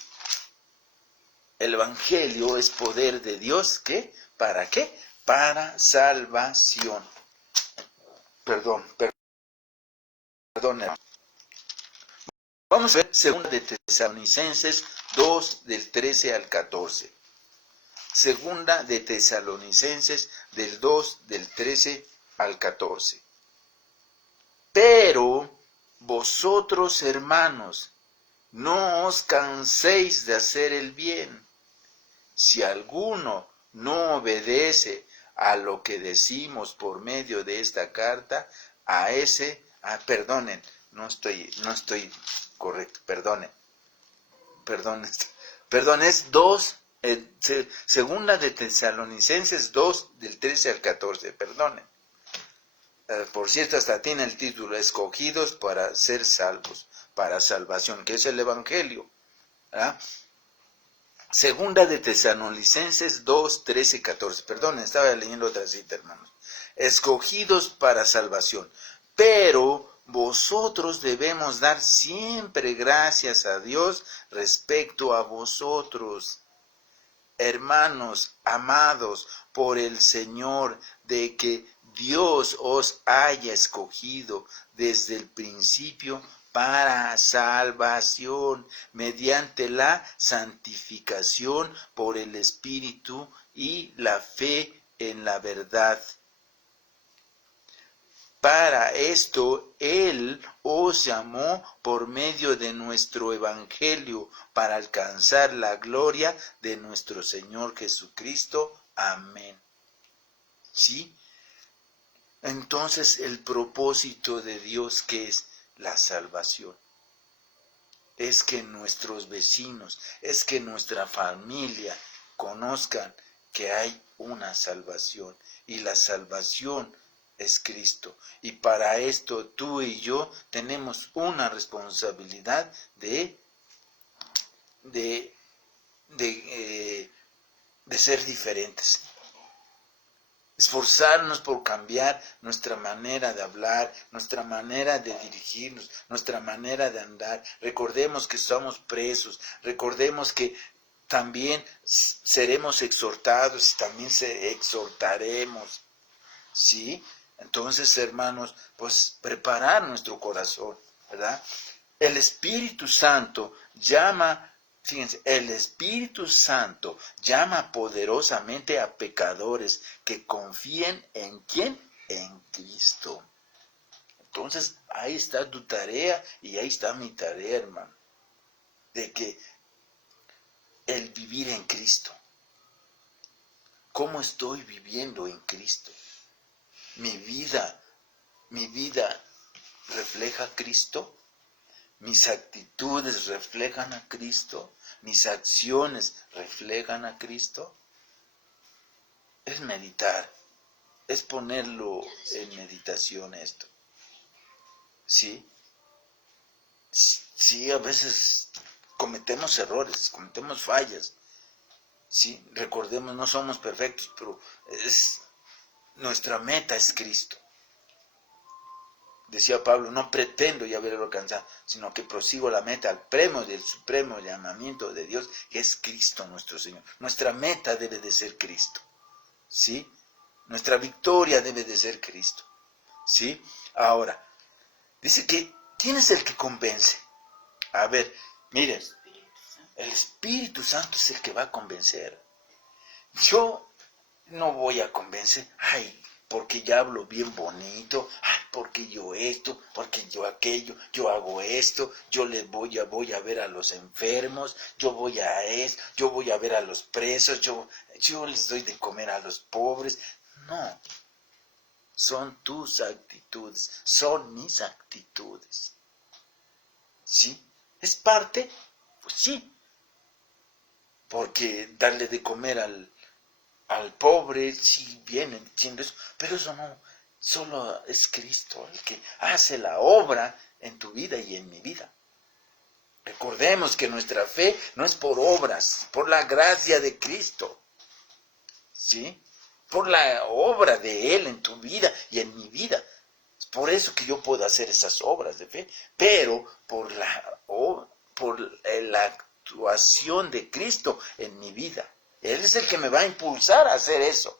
El Evangelio es poder de Dios, ¿qué? ¿Para qué? Para salvación. Perdón. Vamos a ver 2 de Tesalonicenses 2, del 13 al 14. Segunda de Tesalonicenses del 2, del 13 al 14. Pero vosotros, hermanos, no os canséis de hacer el bien. Si alguno no obedece a lo que decimos por medio de esta carta, a ese, perdonen, no estoy correcto, perdonen, es 2, segunda de Tesalonicenses 2, del 13 al 14, perdonen. Por cierto, hasta tiene el título, escogidos para ser salvos, para salvación, que es el Evangelio. ¿Verdad? Segunda de Tesalonicenses 2, 13, 14. Perdón, estaba leyendo otra cita, hermanos. Escogidos para salvación. Pero vosotros debemos dar siempre gracias a Dios respecto a vosotros. Hermanos amados por el Señor, de que Dios os haya escogido desde el principio para salvación, mediante la santificación por el Espíritu y la fe en la verdad. Para esto Él os llamó por medio de nuestro Evangelio, para alcanzar la gloria de nuestro Señor Jesucristo. Amén. ¿Sí? Entonces el propósito de Dios, ¿qué es? La salvación. Es que nuestros vecinos, es que nuestra familia conozcan que hay una salvación, y la salvación es Cristo. Y para esto tú y yo tenemos una responsabilidad de ser diferentes. Esforzarnos por cambiar nuestra manera de hablar, nuestra manera de dirigirnos, nuestra manera de andar. Recordemos que somos presos, recordemos que también seremos exhortados y también exhortaremos. ¿Sí? Entonces, hermanos, pues preparar nuestro corazón, ¿verdad? El Espíritu Santo llama, fíjense, el Espíritu Santo llama poderosamente a pecadores que confíen en ¿quién? En Cristo. Entonces, ahí está tu tarea y ahí está mi tarea, hermano, de que el vivir en Cristo. ¿Cómo estoy viviendo en Cristo? Mi vida refleja a Cristo. Mis actitudes reflejan a Cristo. Mis acciones reflejan a Cristo. Es meditar, es ponerlo en meditación esto. ¿Sí? Sí, a veces cometemos errores, cometemos fallas. Sí, recordemos, no somos perfectos, pero nuestra meta es Cristo. Decía Pablo, no pretendo ya haberlo alcanzado, sino que prosigo la meta al premio del supremo llamamiento de Dios, que es Cristo nuestro Señor. Nuestra meta debe de ser Cristo. ¿Sí? Nuestra victoria debe de ser Cristo. ¿Sí? Ahora, dice que ¿quién es el que convence? A ver, miren, el Espíritu Santo es el que va a convencer. Yo no voy a convencer, ay, porque ya hablo bien bonito, ay, porque yo esto, porque yo aquello, yo hago esto, yo les voy a ver a los enfermos, yo voy a esto, yo voy a ver a los presos, yo les doy de comer a los pobres. No, son tus actitudes, son mis actitudes. ¿Sí? ¿Es parte? Pues sí, porque darle de comer al pobre, sí, bien, entiendo eso, pero eso no, solo es Cristo el que hace la obra en tu vida y en mi vida. Recordemos que nuestra fe no es por obras, por la gracia de Cristo, ¿sí? Por la obra de Él en tu vida y en mi vida. Es por eso que yo puedo hacer esas obras de fe, pero por la actuación de Cristo en mi vida. Él es el que me va a impulsar a hacer eso.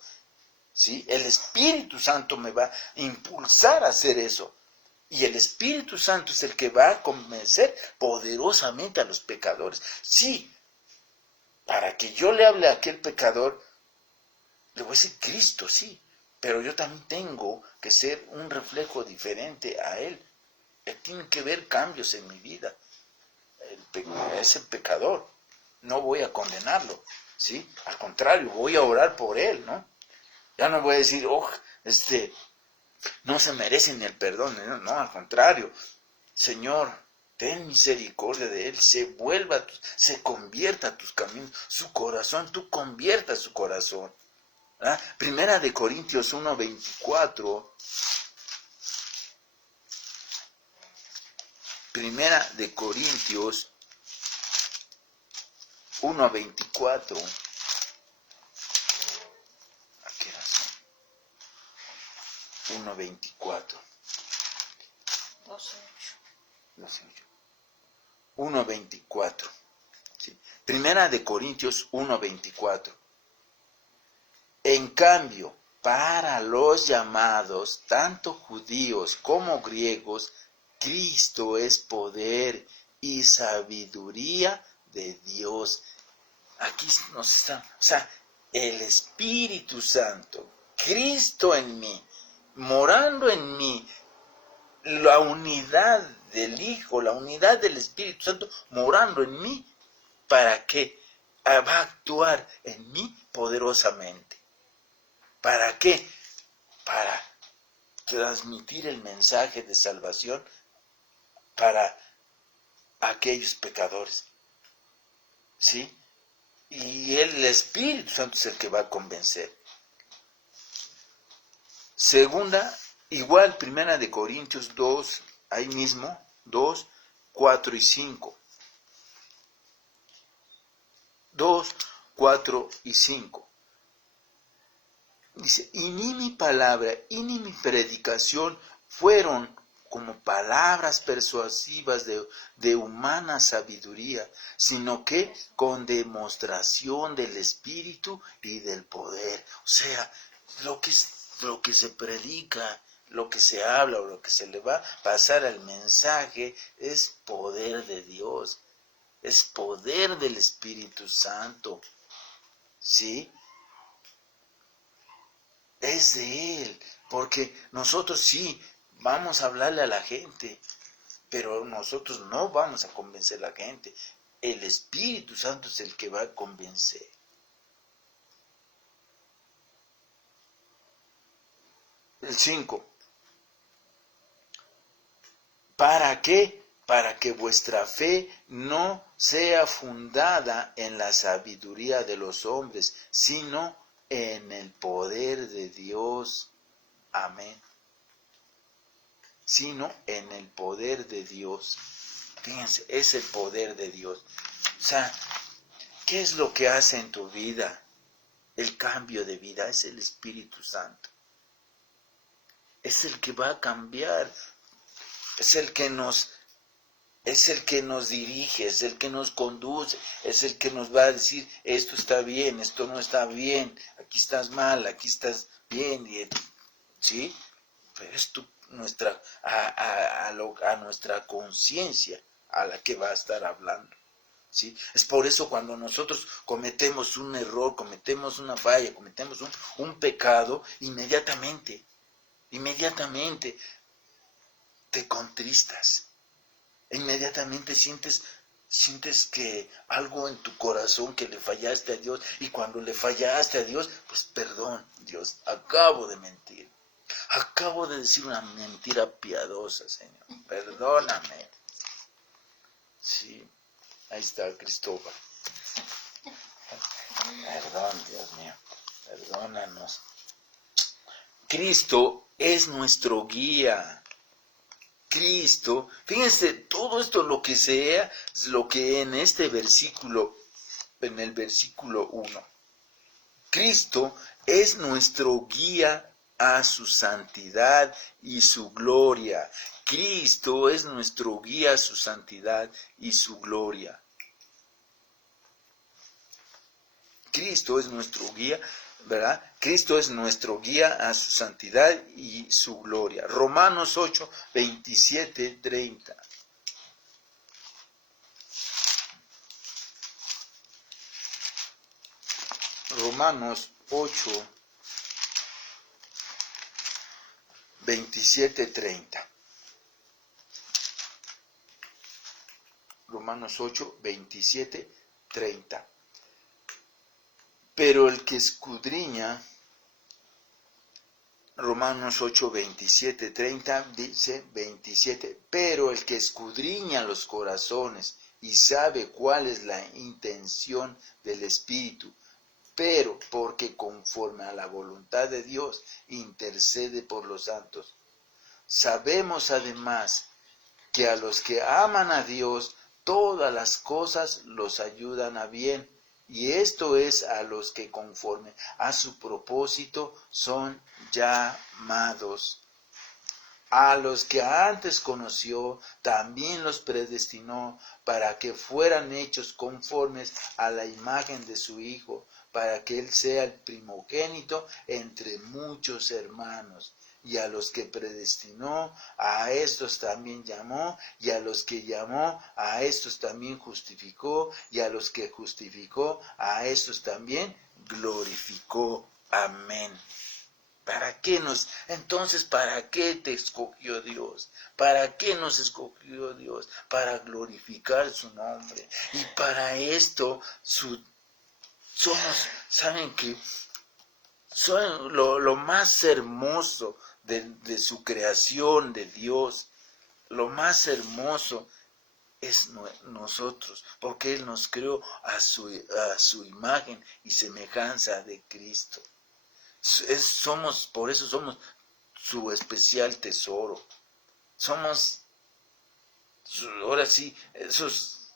¿Sí? El Espíritu Santo me va a impulsar a hacer eso. Y el Espíritu Santo es el que va a convencer poderosamente a los pecadores. Sí, para que yo le hable a aquel pecador, le voy a decir Cristo, sí, pero yo también tengo que ser un reflejo diferente a Él. Tiene que haber cambios en mi vida. Es el pecador. No voy a condenarlo, ¿sí? Al contrario, voy a orar por él, ¿no? Ya no voy a decir, no se merece ni el perdón, ¿no? No, al contrario. Señor, ten misericordia de él, se convierta a tus caminos, su corazón, tú conviertas su corazón. ¿Ah? Primera de Corintios 1:24. Primera de Corintios 1:24. Aquí era 1:24. 1:24. ¿Sí? Primera de Corintios 1:24. En cambio, para los llamados, tanto judíos como griegos, Cristo es poder y sabiduría de Dios. Aquí nos está, el Espíritu Santo, Cristo en mí, morando en mí, la unidad del Hijo, la unidad del Espíritu Santo morando en mí, ¿para qué? Va a actuar en mí poderosamente. ¿Para qué? Para transmitir el mensaje de salvación para aquellos pecadores. ¿Sí? Y el Espíritu Santo es el que va a convencer. Segunda, igual, Primera de Corintios 2, ahí mismo, 2, 4 y 5. 2, 4 y 5. Dice, y ni mi palabra y ni mi predicación fueron como palabras persuasivas de humana sabiduría, sino que con demostración del Espíritu y del poder. O sea, lo que se predica, lo que se habla o lo que se le va a pasar al mensaje es poder de Dios, es poder del Espíritu Santo, ¿sí? Es de Él, porque nosotros sí vamos a hablarle a la gente, pero nosotros no vamos a convencer a la gente. El Espíritu Santo es el que va a convencer. El 5. ¿Para qué? Para que vuestra fe no sea fundada en la sabiduría de los hombres, sino en el poder de Dios. Amén. Sino en el poder de Dios. Fíjense, es el poder de Dios. O sea, ¿qué es lo que hace en tu vida? El cambio de vida es el Espíritu Santo. Es el que va a cambiar. Es el que nos es el que nos dirige, es el que nos conduce, es el que nos va a decir, esto está bien, esto no está bien, aquí estás mal, aquí estás bien, ¿sí? Pero es a nuestra conciencia a la que va a estar hablando, ¿sí? Es por eso cuando nosotros cometemos un error, cometemos una falla, cometemos un pecado, inmediatamente te contristas. Inmediatamente sientes que algo en tu corazón que le fallaste a Dios, y cuando le fallaste a Dios, pues perdón, Dios, acabo de mentir, acabo de decir una mentira piadosa, Señor, perdóname. Sí, ahí está Cristóbal. Perdón, Dios mío, perdónanos. Cristo es nuestro guía. Cristo, fíjense, todo esto lo que sea, lo que en este versículo, en el versículo 1, Cristo es nuestro guía a su santidad y su gloria. Cristo es nuestro guía a su santidad y su gloria. Cristo es nuestro guía, ¿verdad? Cristo es nuestro guía a su santidad y su gloria. Romanos 8, 27, 30. Romanos 8, 27, 30. Romanos 8, 27, 30. Pero el que escudriña, Romanos 8, 27, 30 dice 27, pero el que escudriña los corazones y sabe cuál es la intención del Espíritu, pero porque conforme a la voluntad de Dios intercede por los santos. Sabemos además que a los que aman a Dios, todas las cosas los ayudan a bien, y esto es a los que conforme a su propósito son llamados. A los que antes conoció, también los predestinó para que fueran hechos conformes a la imagen de su Hijo, para que Él sea el primogénito entre muchos hermanos. Y a los que predestinó, a estos también llamó, y a los que llamó, a estos también justificó, y a los que justificó, a estos también glorificó. Amén. ¿Para qué para qué te escogió Dios? ¿Para qué nos escogió Dios? Para glorificar su nombre. Y para esto ¿saben qué? Son lo más hermoso de su creación, de Dios. Lo más hermoso es nosotros, porque Él nos creó a su imagen y semejanza de Cristo. Por eso somos su especial tesoro. Somos, ahora sí, sus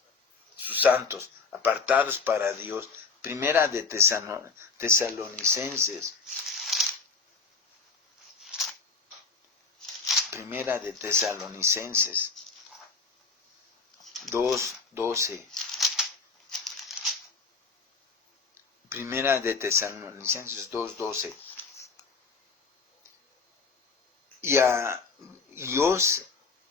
santos, apartados para Dios. Primera de Tesalonicenses. Primera de Tesalonicenses 2:12. Primera de Tesalonicenses 2:12. Y os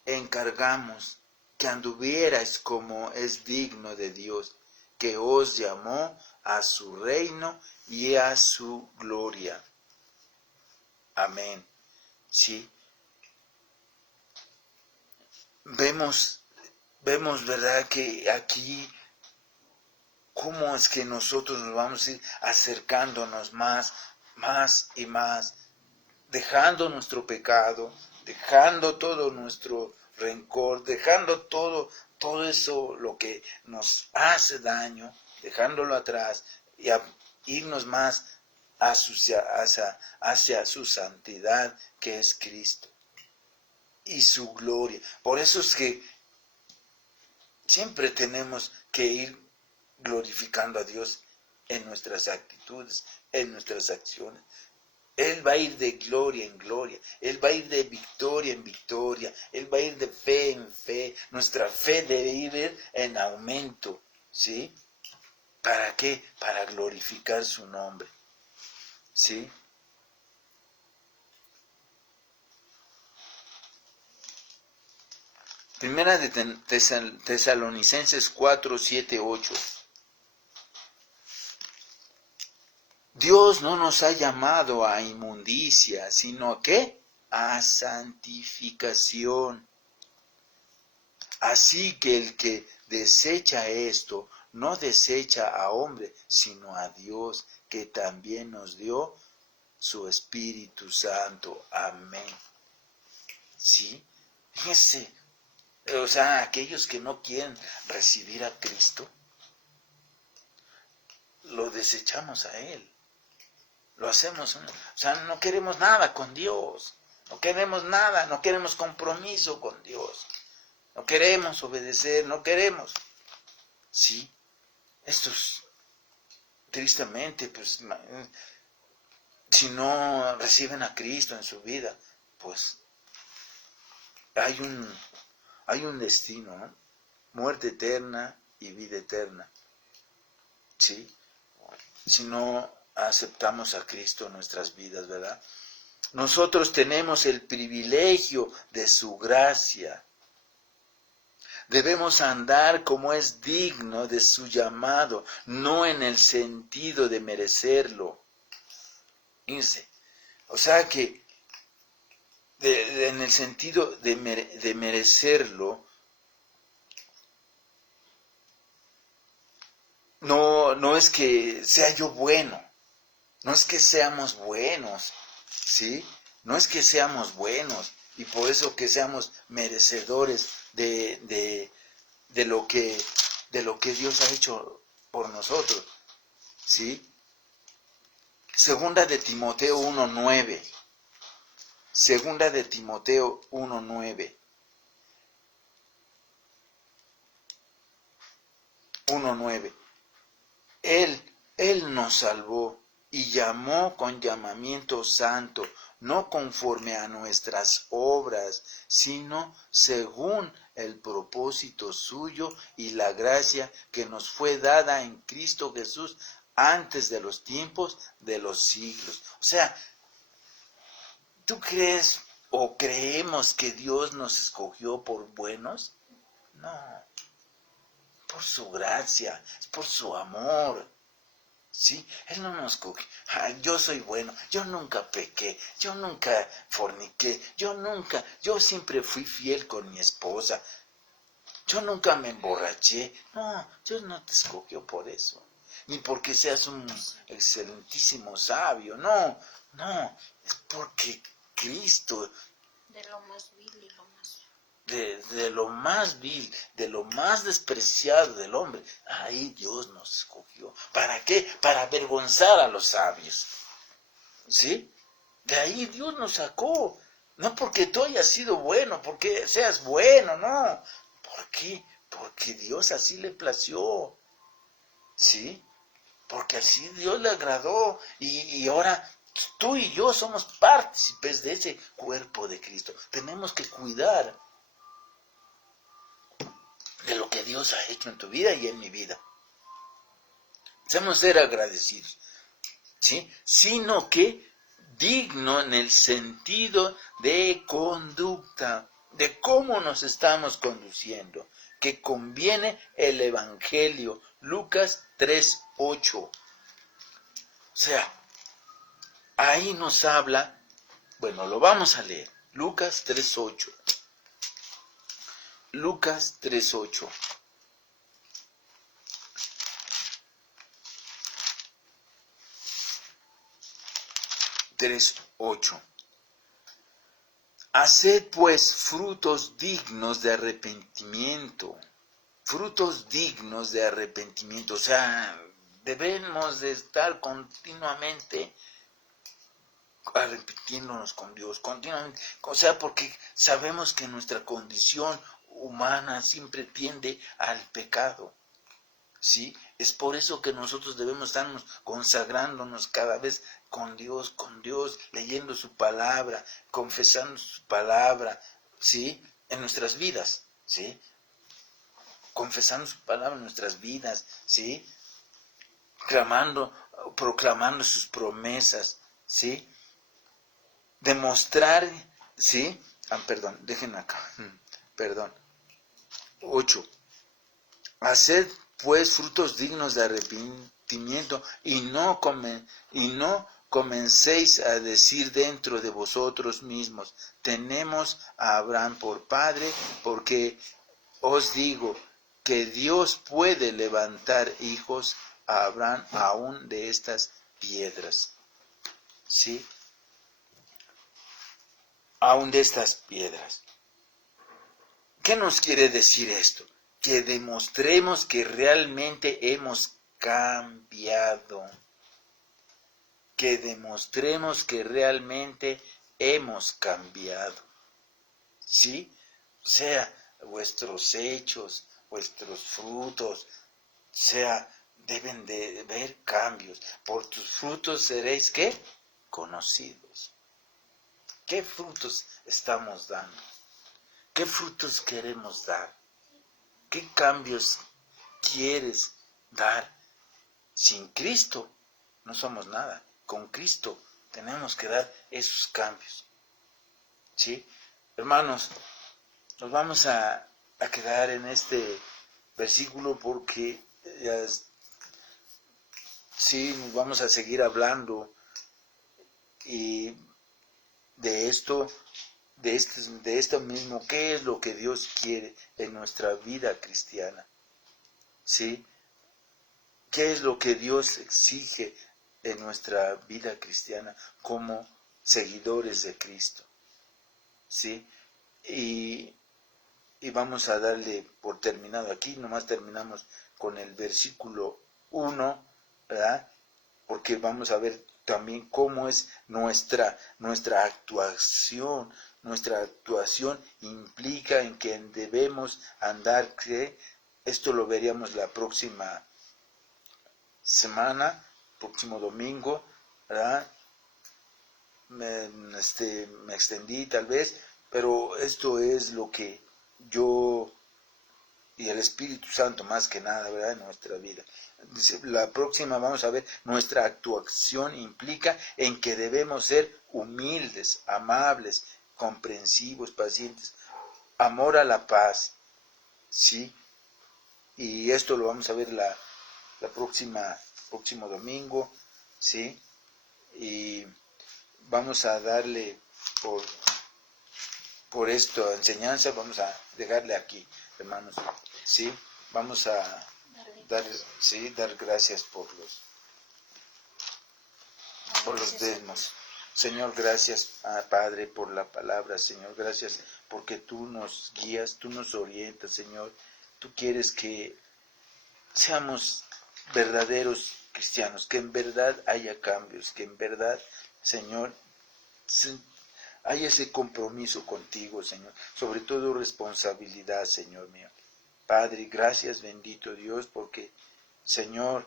encargamos que anduvierais como es digno de Dios, que os llamó a su reino y a su gloria. Amén. Sí. Vemos, ¿verdad?, que aquí cómo es que nosotros nos vamos a ir acercándonos más y más, dejando nuestro pecado, dejando todo nuestro rencor, dejando todo eso lo que nos hace daño, dejándolo atrás y irnos más hacia su santidad, que es Cristo, y su gloria. Por eso es que siempre tenemos que ir glorificando a Dios en nuestras actitudes, en nuestras acciones. Él va a ir de gloria en gloria, Él va a ir de victoria en victoria, Él va a ir de fe en fe. Nuestra fe debe ir en aumento, ¿sí? ¿Para qué? Para glorificar su nombre, ¿sí? Primera de Tesalonicenses 4, 7, 8. Dios no nos ha llamado a inmundicia, sino que a santificación. Así que el que desecha esto, no desecha a hombre, sino a Dios, que también nos dio su Espíritu Santo. Amén. ¿Sí? Fíjense, o sea, aquellos que no quieren recibir a Cristo, lo desechamos a Él. Lo hacemos, o sea, no queremos nada con Dios, no queremos nada, no queremos compromiso con Dios, no queremos obedecer, no queremos. Sí, estos, tristemente, pues, si no reciben a Cristo en su vida, pues, hay un destino, ¿no? Muerte eterna y vida eterna. Sí, si no aceptamos a Cristo en nuestras vidas, ¿verdad? Nosotros tenemos el privilegio de su gracia. Debemos andar como es digno de su llamado, no en el sentido de merecerlo. Fíjense, o sea que en el sentido de merecerlo, no es que sea yo bueno. No es que seamos buenos, ¿sí? No es que seamos buenos y por eso que seamos merecedores de lo que Dios ha hecho por nosotros, ¿sí? Segunda de Timoteo 1:9. Segunda de Timoteo 1:9. 1:9. Él nos salvó y llamó con llamamiento santo, no conforme a nuestras obras, sino según el propósito suyo y la gracia que nos fue dada en Cristo Jesús antes de los tiempos de los siglos. O sea, ¿tú crees o creemos que Dios nos escogió por buenos? No, por su gracia, es por su amor. ¿Sí? Él no nos coge. Yo soy bueno, yo nunca pequé, yo nunca forniqué, yo siempre fui fiel con mi esposa, yo nunca me emborraché. No, Dios no te escogió por eso, ni porque seas un excelentísimo sabio, no, es porque Cristo, de lo más vil y lo más de lo más vil, de lo más despreciado del hombre, ahí Dios nos escogió. ¿Para qué? Para avergonzar a los sabios. ¿Sí? De ahí Dios nos sacó. No porque tú hayas sido bueno, porque seas bueno, no. ¿Por qué? Porque Dios así le plació. ¿Sí? Porque así Dios le agradó. Y ahora tú y yo somos partícipes de ese cuerpo de Cristo. Tenemos que cuidar de lo que Dios ha hecho en tu vida y en mi vida. Debemos ser agradecidos, ¿sí? Sino que digno en el sentido de conducta, de cómo nos estamos conduciendo, que conviene el Evangelio, Lucas 3:8. O sea, ahí nos habla, bueno, lo vamos a leer, Lucas 3:8. Lucas 3:8. Haced pues frutos dignos de arrepentimiento. Frutos dignos de arrepentimiento. O sea, debemos de estar continuamente arrepintiéndonos con Dios, continuamente. O sea, porque sabemos que nuestra condición humana siempre tiende al pecado. ¿Sí? Es por eso que nosotros debemos estarnos consagrándonos cada vez con Dios, leyendo su palabra, confesando su palabra, ¿sí? En nuestras vidas, ¿sí? Confesando su palabra en nuestras vidas, ¿sí? Proclamando sus promesas, ¿sí? Demostrar, ¿sí? Perdón, déjenme acá, perdón. 8. Haced pues frutos dignos de arrepentimiento y no comencéis a decir dentro de vosotros mismos, tenemos a Abraham por padre, porque os digo que Dios puede levantar hijos a Abraham aún de estas piedras. ¿Sí? Aún de estas piedras. ¿Qué nos quiere decir esto? Que demostremos que realmente hemos cambiado. Que demostremos que realmente hemos cambiado. ¿Sí? O sea, vuestros hechos, vuestros frutos, deben de ver cambios. Por tus frutos seréis, ¿qué? Conocidos. ¿Qué frutos estamos dando? ¿Qué frutos queremos dar? ¿Qué cambios quieres dar? Sin Cristo no somos nada. Con Cristo tenemos que dar esos cambios. ¿Sí? Hermanos, nos vamos a quedar en este versículo porque sí, nos vamos a seguir hablando y de esto mismo, qué es lo que Dios quiere en nuestra vida cristiana, ¿sí? ¿Qué es lo que Dios exige en nuestra vida cristiana como seguidores de Cristo? ¿Sí? Y vamos a darle por terminado aquí, nomás terminamos con el versículo 1, ¿verdad? Porque vamos a ver también cómo es nuestra actuación. Nuestra actuación implica en que debemos andar, que esto lo veríamos la próxima semana, próximo domingo, ¿verdad? Me extendí tal vez, pero esto es lo que yo y el Espíritu Santo más que nada, ¿verdad? En nuestra vida. Dice, la próxima vamos a ver, nuestra actuación implica en que debemos ser humildes, amables, comprensivos, pacientes, amor a la paz, ¿sí? Y esto lo vamos a ver la próximo domingo, ¿sí? Y vamos a darle por esta enseñanza, vamos a dejarle aquí, hermanos, ¿sí? Vamos a dar gracias por los demás. Señor, gracias, Padre, por la palabra, Señor, gracias porque tú nos guías, tú nos orientas, Señor. Tú quieres que seamos verdaderos cristianos, que en verdad haya cambios, que en verdad, Señor, hay ese compromiso contigo, Señor, sobre todo responsabilidad, Señor mío. Padre, gracias, bendito Dios, porque, Señor,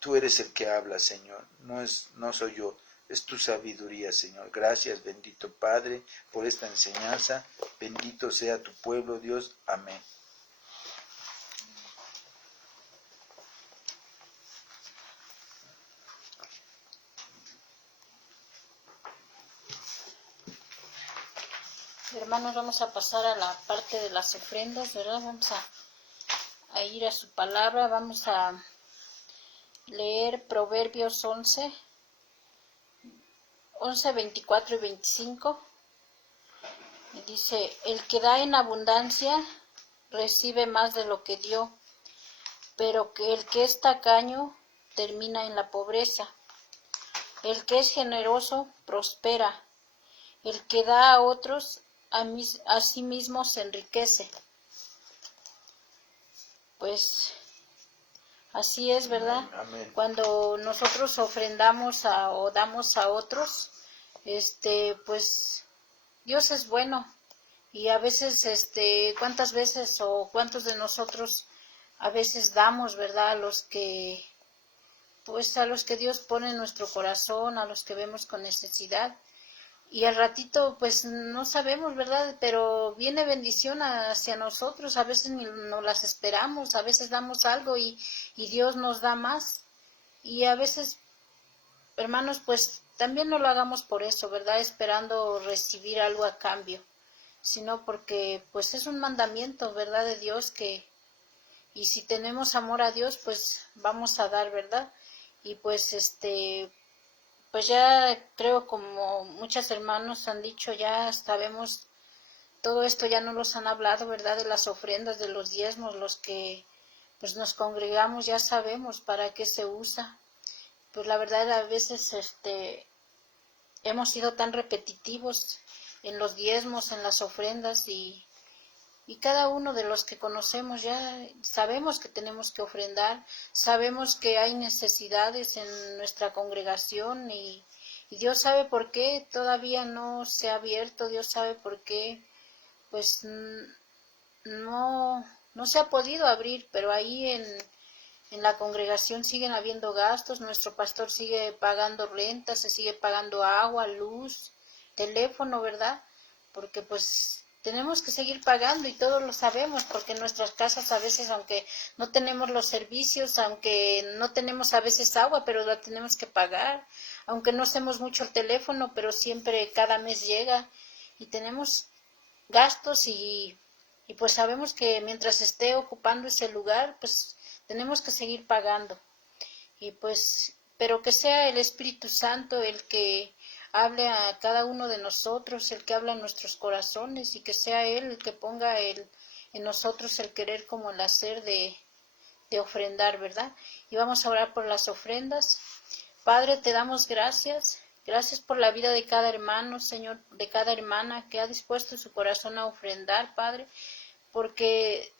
tú eres el que habla, Señor, no soy yo, es tu sabiduría, Señor. Gracias, bendito Padre, por esta enseñanza. Bendito sea tu pueblo, Dios. Amén. Hermanos, vamos a pasar a la parte de las ofrendas, ¿verdad? Vamos a ir a su palabra, vamos a leer Proverbios 11, 24 y 25. Y dice, el que da en abundancia recibe más de lo que dio, pero que el que es tacaño termina en la pobreza. El que es generoso prospera, el que da a otros a sí mismo se enriquece. Pues así es, ¿verdad? Amén. Cuando nosotros ofrendamos o damos a otros, pues Dios es bueno. Y a veces, ¿cuántas veces o cuántos de nosotros a veces damos, ¿verdad? A los que pues a los que Dios pone en nuestro corazón, a los que vemos con necesidad. Y al ratito, pues no sabemos, ¿verdad? Pero viene bendición hacia nosotros, a veces ni nos las esperamos, a veces damos algo y Dios nos da más. Y a veces, hermanos, pues también no lo hagamos por eso, ¿verdad? Esperando recibir algo a cambio, sino porque pues es un mandamiento, ¿verdad? De Dios y si tenemos amor a Dios, pues vamos a dar, ¿verdad? Y pues pues ya creo, como muchos hermanos han dicho, ya sabemos todo esto, ya no los han hablado, ¿verdad? De las ofrendas, de los diezmos, los que pues nos congregamos, ya sabemos para qué se usa. Pues la verdad, a veces hemos sido tan repetitivos en los diezmos, en las ofrendas, y cada uno de los que conocemos ya sabemos que tenemos que ofrendar, sabemos que hay necesidades en nuestra congregación y Dios sabe por qué todavía no se ha abierto, Dios sabe por qué pues no se ha podido abrir, pero ahí en la congregación siguen habiendo gastos, nuestro pastor sigue pagando renta, se sigue pagando agua, luz, teléfono, ¿verdad? Porque pues tenemos que seguir pagando y todos lo sabemos, porque en nuestras casas a veces, aunque no tenemos los servicios, aunque no tenemos a veces agua, pero la tenemos que pagar, aunque no hacemos mucho el teléfono, pero siempre cada mes llega y tenemos gastos y pues sabemos que mientras esté ocupando ese lugar, pues tenemos que seguir pagando. Y pues, pero que sea el Espíritu Santo el que hable a cada uno de nosotros, el que habla en nuestros corazones, y que sea Él el que ponga en nosotros el querer como el hacer de ofrendar, ¿verdad? Y vamos a orar por las ofrendas. Padre, te damos gracias. Gracias por la vida de cada hermano, Señor, de cada hermana que ha dispuesto su corazón a ofrendar, Padre, porque,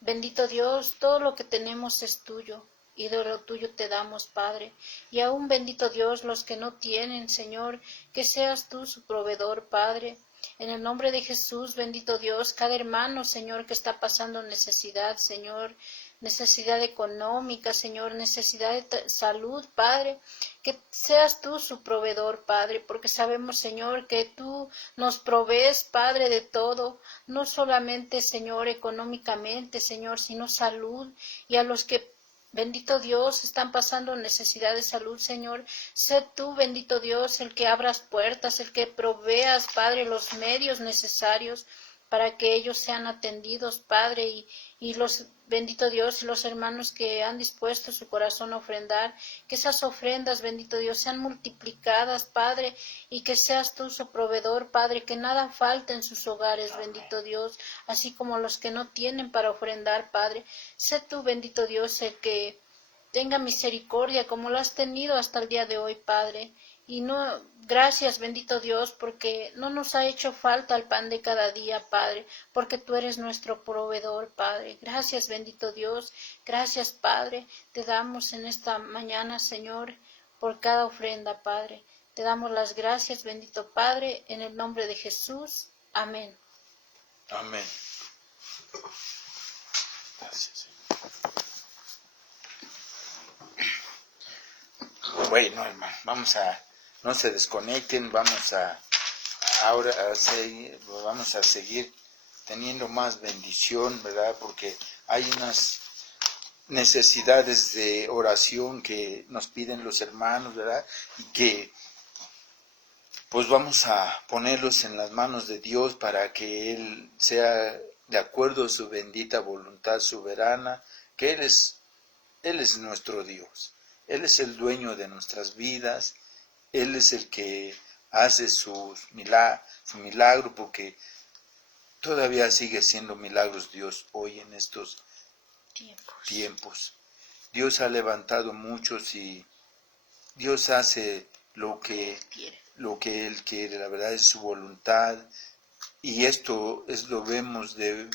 bendito Dios, todo lo que tenemos es tuyo y de lo tuyo te damos, Padre. Y aún, bendito Dios, los que no tienen, Señor, que seas tú su proveedor, Padre. En el nombre de Jesús, bendito Dios, cada hermano, Señor, que está pasando necesidad, Señor, necesidad económica, Señor, necesidad de salud, Padre, que seas tú su proveedor, Padre, porque sabemos, Señor, que tú nos provees, Padre, de todo, no solamente, Señor, económicamente, Señor, sino salud, y a los que, bendito Dios, están pasando necesidad de salud, Señor. Sé tú, bendito Dios, el que abras puertas, el que proveas, Padre, los medios necesarios para que ellos sean atendidos, Padre, y los, bendito Dios, y los hermanos que han dispuesto su corazón a ofrendar, que esas ofrendas, bendito Dios, sean multiplicadas, Padre, y que seas tú su proveedor, Padre, que nada falte en sus hogares, bendito Dios, así como los que no tienen para ofrendar, Padre. Sé tú, bendito Dios, el que tenga misericordia como lo has tenido hasta el día de hoy, Padre. Y no, gracias, bendito Dios, porque no nos ha hecho falta el pan de cada día, Padre, porque tú eres nuestro proveedor, Padre. Gracias, bendito Dios. Gracias, Padre. Te damos en esta mañana, Señor, por cada ofrenda, Padre. Te damos las gracias, bendito Padre, en el nombre de Jesús. Amén. Amén. Gracias. Bueno, hermano, no se desconecten, vamos a seguir teniendo más bendición, ¿verdad? Porque hay unas necesidades de oración que nos piden los hermanos, ¿verdad? Y que pues vamos a ponerlos en las manos de Dios para que Él sea de acuerdo a su bendita voluntad soberana, que Él es nuestro Dios. Él es el dueño de nuestras vidas, Él es el que hace su milagro, porque todavía sigue siendo milagros Dios hoy en estos tiempos. Dios ha levantado muchos y Dios hace lo que Él quiere, la verdad es su voluntad, y esto lo vemos de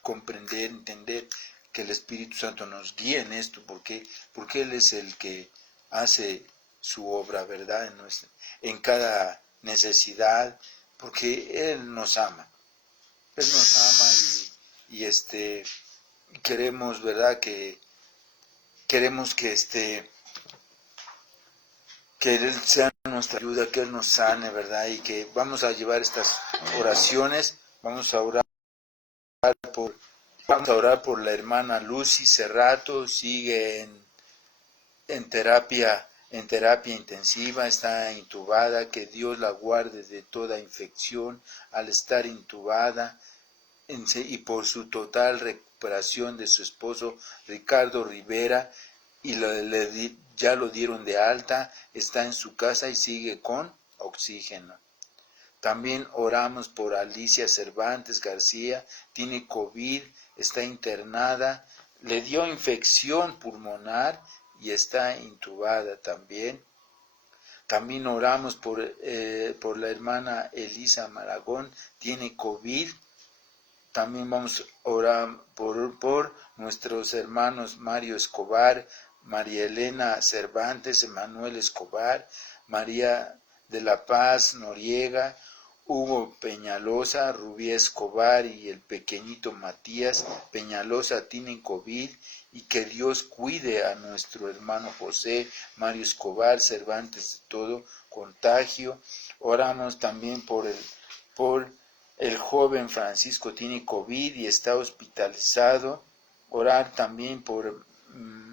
comprender, entender, que el Espíritu Santo nos guíe en esto, porque Él es el que hace su obra, ¿verdad? En cada necesidad, porque Él nos ama. Él nos ama y queremos, ¿verdad? Que queremos que Él sea nuestra ayuda, que Él nos sane, ¿verdad? Y que vamos a llevar estas oraciones, vamos a orar por la hermana Lucy Cerrato, sigue en terapia intensiva, está intubada, que Dios la guarde de toda infección al estar intubada, y por su total recuperación de su esposo Ricardo Rivera, y ya lo dieron de alta, está en su casa y sigue con oxígeno. También oramos por Alicia Cervantes García, tiene COVID, está internada, le dio infección pulmonar y está intubada también. También oramos por la hermana Elisa Maragón, tiene COVID. También vamos a orar por nuestros hermanos Mario Escobar, María Elena Cervantes, Emanuel Escobar, María de la Paz Noriega, Hugo Peñalosa, Rubí Escobar y el pequeñito Matías Peñalosa tienen COVID, y que Dios cuide a nuestro hermano José Mario Escobar Cervantes de todo contagio. Oramos también por el joven Francisco, tiene COVID y está hospitalizado. Orar también por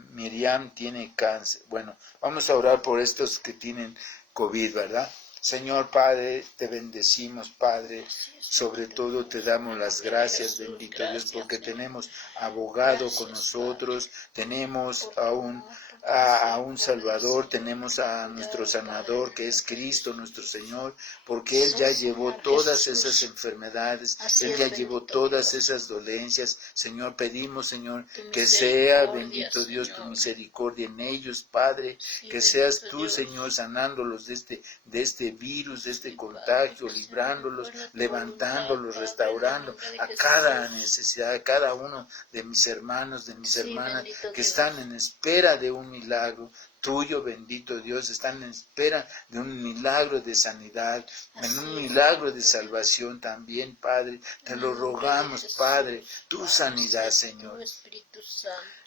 Miriam, tiene cáncer. Bueno, vamos a orar por estos que tienen COVID, ¿verdad? Señor Padre, te bendecimos, Padre. Sobre todo te damos las gracias, bendito Dios, porque tenemos abogado con nosotros, tenemos a un Salvador, tenemos a nuestro sanador, que es Cristo nuestro Señor, porque Él ya llevó todas esas enfermedades, Él ya llevó todas esas dolencias. Señor, pedimos, Señor, que sea, bendito Dios, tu misericordia en ellos, Padre, que seas tú, Señor, sanándolos de este virus, de este contagio, librándolos, levantándolos, restaurando a cada necesidad, a cada uno de mis hermanos, de mis hermanas, que están en espera de un milagro tuyo, bendito Dios, están en espera de un milagro de sanidad, en un milagro de salvación también, Padre. Te lo rogamos, Padre, tu sanidad, Señor.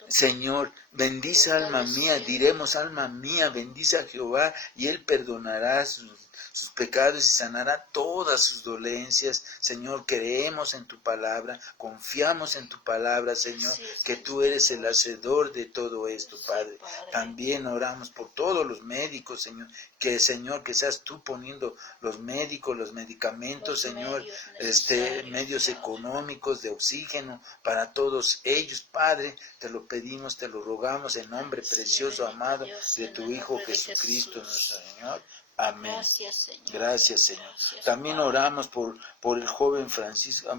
Señor, bendice alma mía, diremos alma mía, bendice a Jehová, y Él perdonará sus pecados y sanará todas sus dolencias. Señor, creemos en tu palabra, confiamos en tu palabra, Señor, que tú eres el hacedor de todo esto, Padre. También oramos por todos los médicos, Señor, Señor, que seas tú poniendo los médicos, los medicamentos, Señor, medios económicos de oxígeno para todos ellos, Padre. Te lo pedimos, te lo rogamos en nombre precioso, amado de tu Hijo Jesucristo, nuestro Señor. Amén. Gracias, Señor. Gracias, Señor. Gracias, También Padre. oramos por el joven Francisco,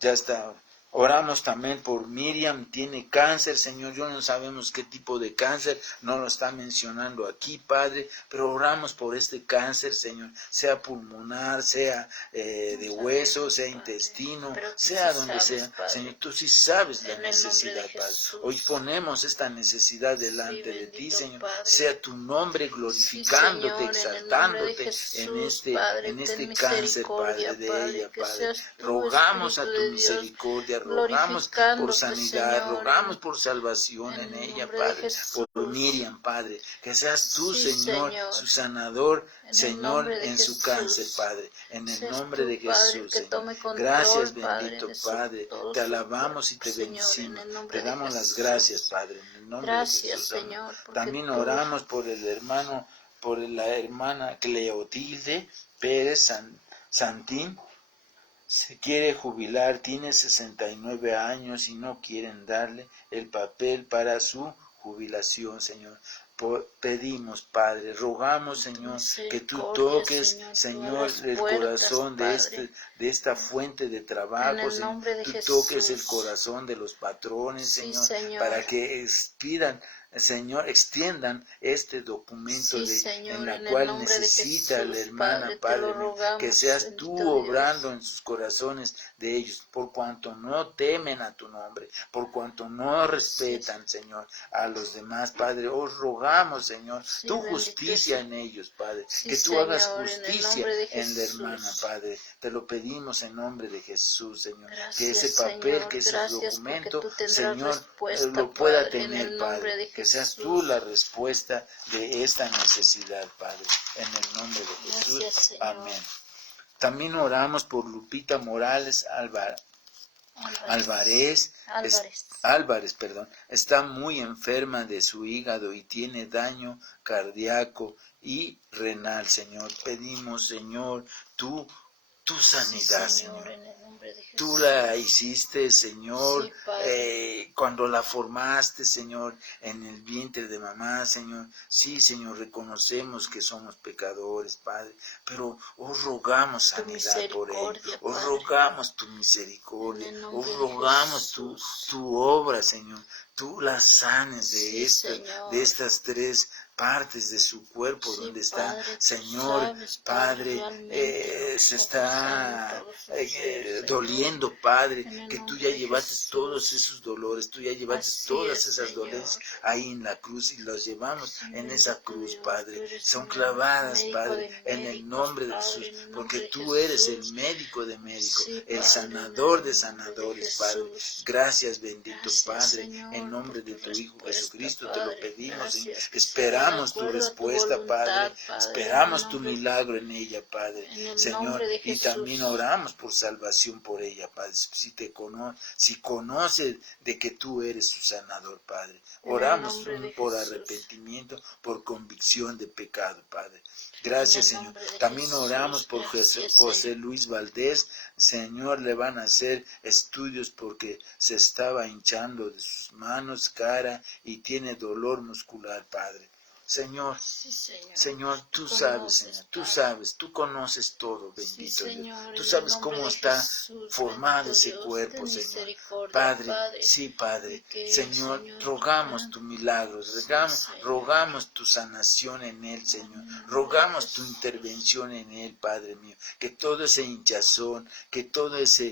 ya está. Oramos también por Miriam, tiene cáncer, Señor, yo no sabemos qué tipo de cáncer, no lo está mencionando aquí, Padre, pero oramos por este cáncer, Señor, sea pulmonar, sea de hueso, sea intestino, sea donde sea, Señor, tú sí sabes la necesidad, Padre. Hoy ponemos esta necesidad delante de ti, Señor, sea tu nombre glorificándote, exaltándote en este cáncer, Padre, de ella, Padre. Rogamos a tu misericordia, rogamos por sanidad, Señor, rogamos por salvación en ella, Padre, por Miriam, Padre, que seas tú, Señor, su sanador, Señor, en su cáncer, Padre, en el nombre de Jesús, Señor. Gracias, bendito Padre, te alabamos y te bendecimos, te damos las gracias, Padre, en el nombre de Jesús. Señor, También oramos por la hermana Cleotilde Pérez Santín. Se quiere jubilar, tiene 69 años y no quieren darle el papel para su jubilación, Señor. Pedimos, Padre, rogamos, Señor, que tú toques, Señor, el corazón de esta fuente de trabajo, Señor. Tú toques el corazón de los patrones, Señor, para que extiendan este documento en la cual necesita la hermana, Padre, que seas tú obrando en sus corazones de ellos, por cuanto no temen a tu nombre, por cuanto no respetan, Señor, a los demás, Padre. Os rogamos, Señor, tu justicia en ellos, Padre, que tú hagas justicia en la hermana, Padre. Te lo pedimos en nombre de Jesús, Señor, que ese papel, que ese documento, Señor, lo pueda tener, Padre, que seas tú la respuesta de esta necesidad, Padre, en el nombre de Jesús. Gracias, Señor. Amén. También oramos por Lupita Morales Álvarez, está muy enferma de su hígado y tiene daño cardíaco y renal, Señor. Pedimos, Señor, tu sanidad, Sí, Señor. en el nombre de Jesús. Tú la hiciste, Señor, Sí, Padre. cuando la formaste, Señor, en el vientre de mamá, Señor. Sí, Señor, reconocemos que somos pecadores, Padre, pero os rogamos sanidad por ella. Os Padre. rogamos tu misericordia. Os rogamos tu obra, Señor. Tú la sanes de estas tres partes de su cuerpo, donde está, Padre, Señor, Padre, se está doliendo, Padre, que tú ya llevaste todos esos dolores, tú ya llevaste todas esas dolencias ahí en la cruz y los llevamos en esa cruz, Padre. Son clavadas, Padre, en el nombre de Jesús, porque tú eres el médico de médicos, el sanador de sanadores, Padre. Gracias, bendito Padre, en nombre de tu Hijo Jesucristo te lo pedimos, Señor. Esperamos tu respuesta, Padre. Esperamos tu milagro en ella, Padre, Señor. Y también oramos por salvación por ella, Padre. Si conoce de que tú eres su sanador, Padre. Oramos por arrepentimiento, por convicción de pecado, Padre. Gracias, Señor. También oramos por José Luis Valdés. Señor, le van a hacer estudios porque se estaba hinchando de sus manos, cara y tiene dolor muscular, Padre. Señor, Señor, tú sabes, Señor, tú sabes, tú conoces todo, bendito Dios. Tú sabes cómo está formado ese cuerpo, Señor. Padre, sí, Padre, Señor, rogamos tu milagro, rogamos tu sanación en él, Señor. Rogamos tu intervención en él, Padre mío. Que todo ese hinchazón, que toda esa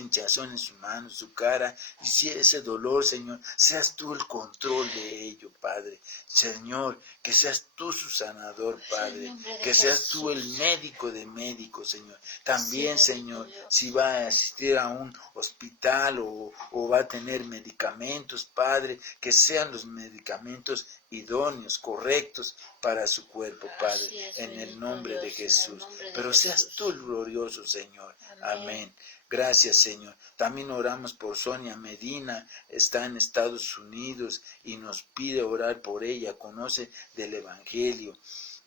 hinchazón en su mano, su cara, y si ese dolor, Señor, seas tú el control de ello, Padre. Señor, que seas tú su sanador, Padre, que seas tú el médico de médicos, Señor. También, Señor, si va a asistir a un hospital o va a tener medicamentos, Padre, que sean los medicamentos idóneos, correctos para su cuerpo, Padre, en el nombre de Jesús. Pero seas tú el glorioso, Señor. Amén. Gracias, Señor. También oramos por Sonia Medina, está en Estados Unidos y nos pide orar por ella, conoce del Evangelio.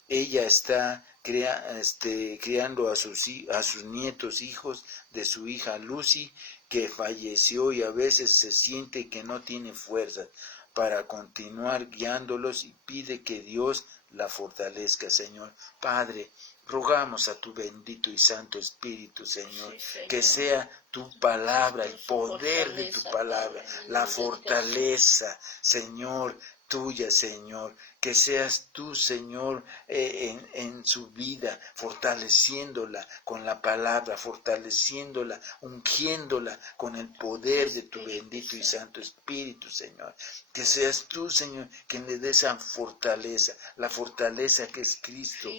Ella está criando a sus nietos, hijos de su hija Lucy, que falleció y a veces se siente que no tiene fuerza para continuar guiándolos y pide que Dios la fortalezca, Señor. Padre, rogamos a tu bendito y santo Espíritu, Señor, que sea tu palabra, el poder de tu palabra, la fortaleza, Señor, tuya, Señor, que seas tú, Señor, en su vida, fortaleciéndola con la palabra, fortaleciéndola, ungiéndola con el poder de tu bendito y santo Espíritu, Señor. Que seas tú, Señor, quien le dé esa fortaleza, la fortaleza que es Cristo,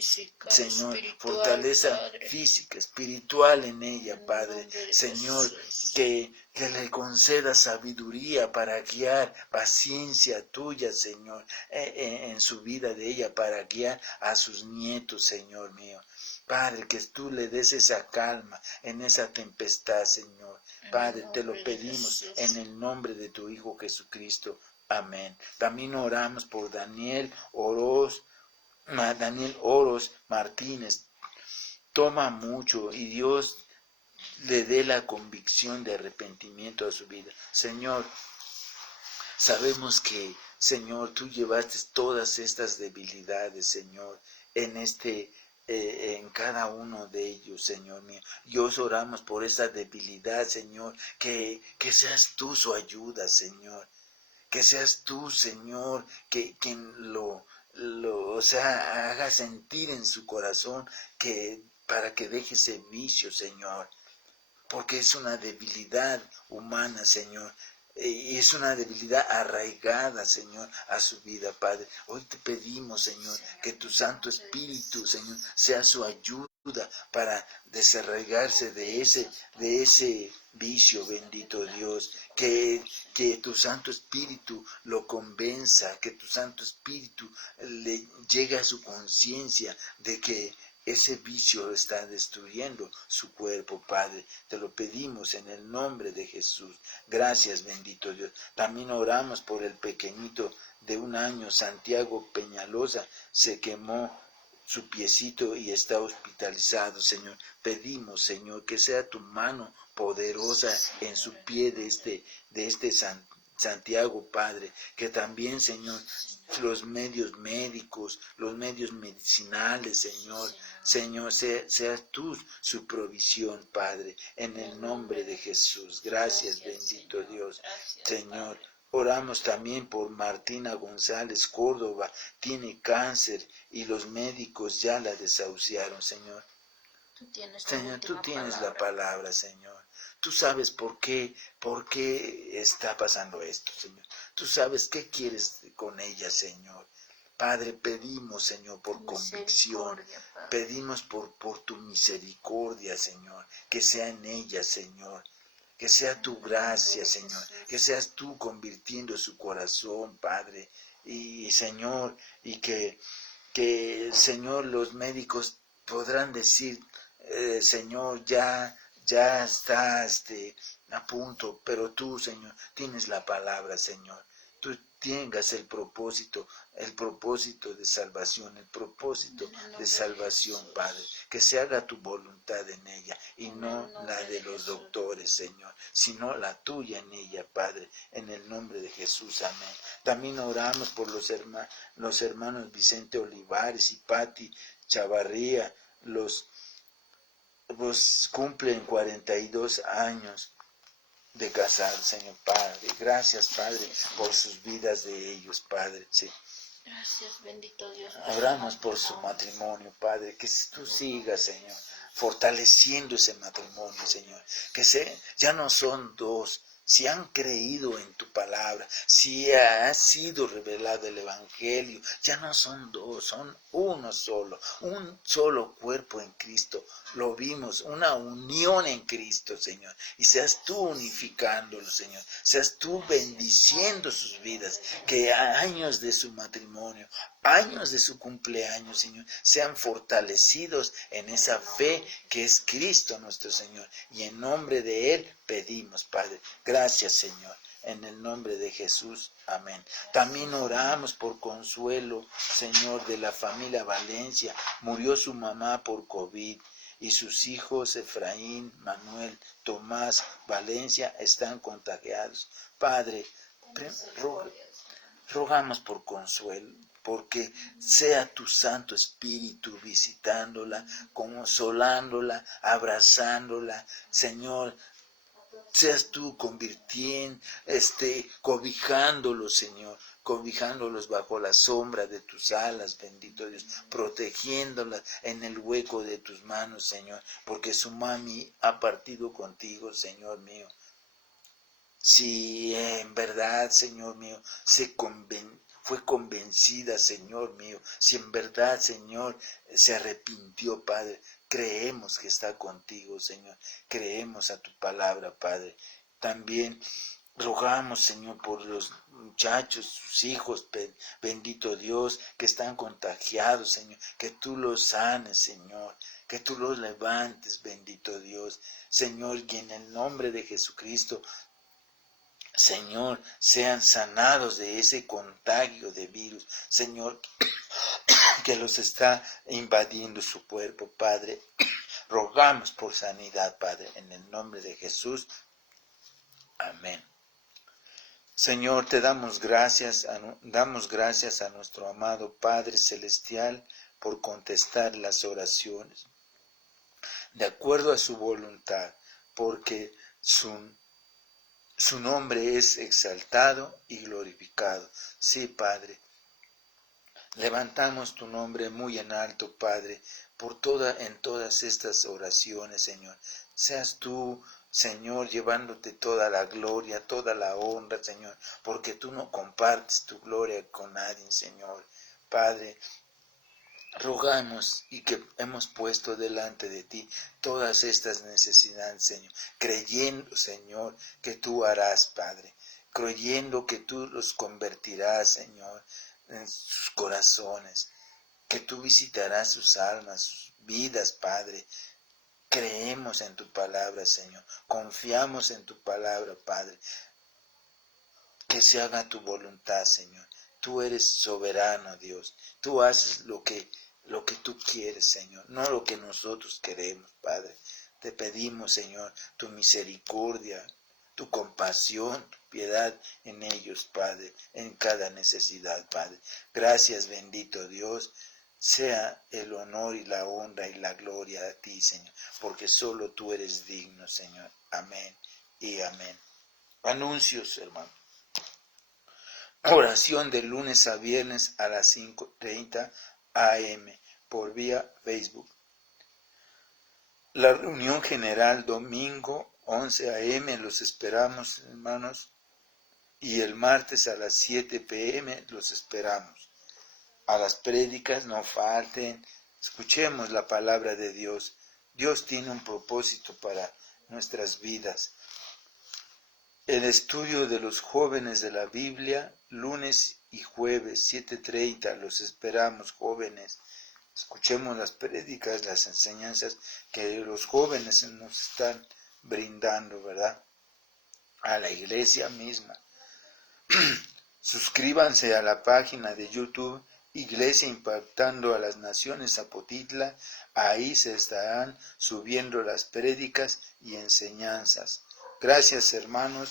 Señor, fortaleza física, espiritual en ella, Padre, Señor, que le conceda sabiduría para guiar, paciencia tuya, Señor, en su vida de ella, para guiar a sus nietos, Señor mío. Padre, que tú le des esa calma en esa tempestad, Señor. Padre, te lo pedimos en el nombre de tu Hijo Jesucristo. Amén. También oramos por Daniel Oros Martínez. Toma mucho y Dios le dé la convicción de arrepentimiento a su vida. Señor, sabemos que, Señor, tú llevaste todas estas debilidades, Señor, en cada uno de ellos, Señor mío. Y os oramos por esa debilidad, Señor, que seas tú su ayuda, Señor. Que seas tú, Señor, quien haga sentir en su corazón para que deje ese vicio, Señor. Porque es una debilidad humana, Señor. Y es una debilidad arraigada, Señor, a su vida, Padre. Hoy te pedimos, Señor, que tu Santo Espíritu, Señor, sea su ayuda. para desarraigarse de ese vicio, bendito Dios, que tu Santo Espíritu lo convenza, que tu Santo Espíritu le llegue a su conciencia de que ese vicio está destruyendo su cuerpo, Padre. Te lo pedimos en el nombre de Jesús. Gracias, bendito Dios. También oramos por el pequeñito de 1 año, Santiago Peñalosa. Se quemó su piecito y está hospitalizado, Señor. Pedimos, Señor, que sea tu mano poderosa en su pie de este Santiago, Padre, que también, Señor, los medios médicos, los medios medicinales, Señor, sea tú su provisión, Padre, en el nombre de Jesús. Gracias, bendito Dios, Señor. Oramos también por Martina González Córdoba, tiene cáncer y los médicos ya la desahuciaron, Señor. Señor, tú tienes la palabra, Señor. Tú sabes por qué está pasando esto, Señor. Tú sabes qué quieres con ella, Señor. Padre, pedimos, Señor, por convicción, pedimos por tu misericordia, Señor, que sea en ella, Señor. Que sea tu gracia, Señor, que seas tú convirtiendo su corazón, Padre, y Señor, y que Señor, los médicos podrán decir, Señor, ya está a punto, pero tú, Señor, tienes la palabra, Señor. Tú tengas el propósito de salvación, el propósito de salvación, Padre, que se haga tu voluntad en ella y no la de los doctores, Señor, sino la tuya en ella, Padre, en el nombre de Jesús, amén. También oramos por los hermanos Vicente Olivares y Patti Chavarría, los cumplen 42 años de casar, Señor Padre. Gracias, Padre, por sus vidas de ellos, Padre. Sí. Gracias, bendito Dios. Oramos por su matrimonio, Padre, que tú sigas, Señor, fortaleciendo ese matrimonio, Señor, que ya no son dos, si han creído en tu palabra, si ha sido revelado el Evangelio, ya no son dos, son uno solo, un solo cuerpo en Cristo. Lo vimos, una unión en Cristo, Señor, y seas tú unificándolo, Señor, seas tú bendiciendo sus vidas, que años de su matrimonio, años de su cumpleaños, Señor, sean fortalecidos en esa fe que es Cristo nuestro Señor, y en nombre de Él pedimos, Padre. Gracias, Señor, en el nombre de Jesús, amén. También oramos por Consuelo, Señor, de la familia Valencia. Murió su mamá por COVID y sus hijos Efraín, Manuel, Tomás, Valencia están contagiados. Padre, rogamos por Consuelo, porque sea tu Santo Espíritu visitándola, consolándola, abrazándola, Señor. Seas tú cobijándolos, Señor, cobijándolos bajo la sombra de tus alas, bendito Dios, protegiéndolas en el hueco de tus manos, Señor, porque su mami ha partido contigo, Señor mío. Si en verdad, Señor mío, fue convencida, Señor mío, si en verdad, Señor, se arrepintió, Padre, creemos que está contigo, Señor, creemos a tu palabra, Padre. También rogamos, Señor, por los muchachos, sus hijos, bendito Dios, que están contagiados, Señor, que tú los sanes, Señor, que tú los levantes, bendito Dios, Señor, y en el nombre de Jesucristo, Señor, sean sanados de ese contagio de virus, Señor, que los está invadiendo su cuerpo, Padre. Rogamos por sanidad, Padre, en el nombre de Jesús. Amén. Señor, te damos gracias a nuestro amado Padre Celestial por contestar las oraciones de acuerdo a su voluntad, porque su nombre es exaltado y glorificado. Sí, Padre, levantamos tu nombre muy en alto, Padre, en todas estas oraciones, Señor. Seas tú, Señor, llevándote toda la gloria, toda la honra, Señor, porque tú no compartes tu gloria con nadie, Señor. Padre, rogamos y que hemos puesto delante de ti todas estas necesidades, Señor, creyendo, Señor, que tú harás, Padre, creyendo que tú los convertirás, Señor, en sus corazones, que tú visitarás sus almas, sus vidas, Padre. Creemos en tu palabra, Señor, confiamos en tu palabra, Padre, que se haga tu voluntad, Señor. Tú eres soberano, Dios, tú haces lo que tú quieres, Señor, no lo que nosotros queremos, Padre. Te pedimos, Señor, tu misericordia, tu compasión, tu piedad en ellos, Padre, en cada necesidad, Padre. Gracias, bendito Dios. Sea el honor y la honra y la gloria a ti, Señor, porque solo tú eres digno, Señor. Amén y amén. Anuncios, hermano. Oración de lunes a viernes a las 5:30 a.m. por vía Facebook. La reunión general domingo 11 a.m. los esperamos, hermanos, y el martes a las 7 p.m. los esperamos. A las prédicas no falten, escuchemos la palabra de Dios. Dios tiene un propósito para nuestras vidas. El estudio de los jóvenes de la Biblia, lunes y jueves 7:30, los esperamos, jóvenes. Escuchemos las prédicas, las enseñanzas que los jóvenes nos están brindando, ¿verdad? A la iglesia misma. Suscríbanse a la página de YouTube Iglesia Impactando a las Naciones Zapotitla. Ahí se estarán subiendo las prédicas y enseñanzas. Gracias, hermanos.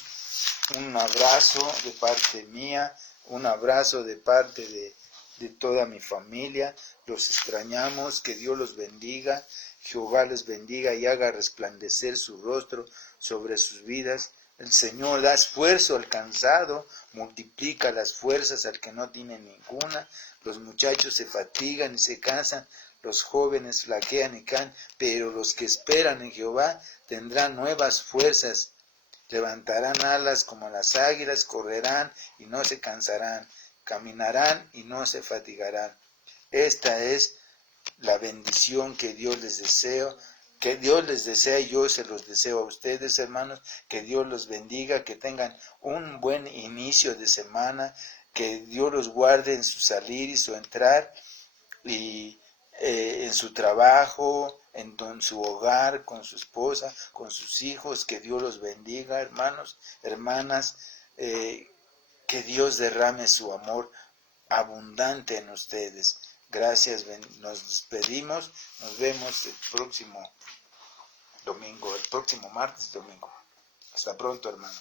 Un abrazo de parte mía, un abrazo de parte de toda mi familia. Los extrañamos, que Dios los bendiga, Jehová les bendiga y haga resplandecer su rostro sobre sus vidas. El Señor da esfuerzo al cansado, multiplica las fuerzas al que no tiene ninguna. Los muchachos se fatigan y se cansan, los jóvenes flaquean y caen, pero los que esperan en Jehová tendrán nuevas fuerzas. Levantarán alas como las águilas, correrán y no se cansarán, caminarán y no se fatigarán. Esta es la bendición que Dios les desea. Que Dios les desea y yo se los deseo a ustedes, hermanos. Que Dios los bendiga, que tengan un buen inicio de semana, que Dios los guarde en su salir y su entrar, y en su trabajo, en su hogar, con su esposa, con sus hijos. Que Dios los bendiga, hermanos, hermanas. Que Dios derrame su amor abundante en ustedes. Gracias, nos despedimos, nos vemos el próximo domingo, el próximo martes, domingo. Hasta pronto, hermano.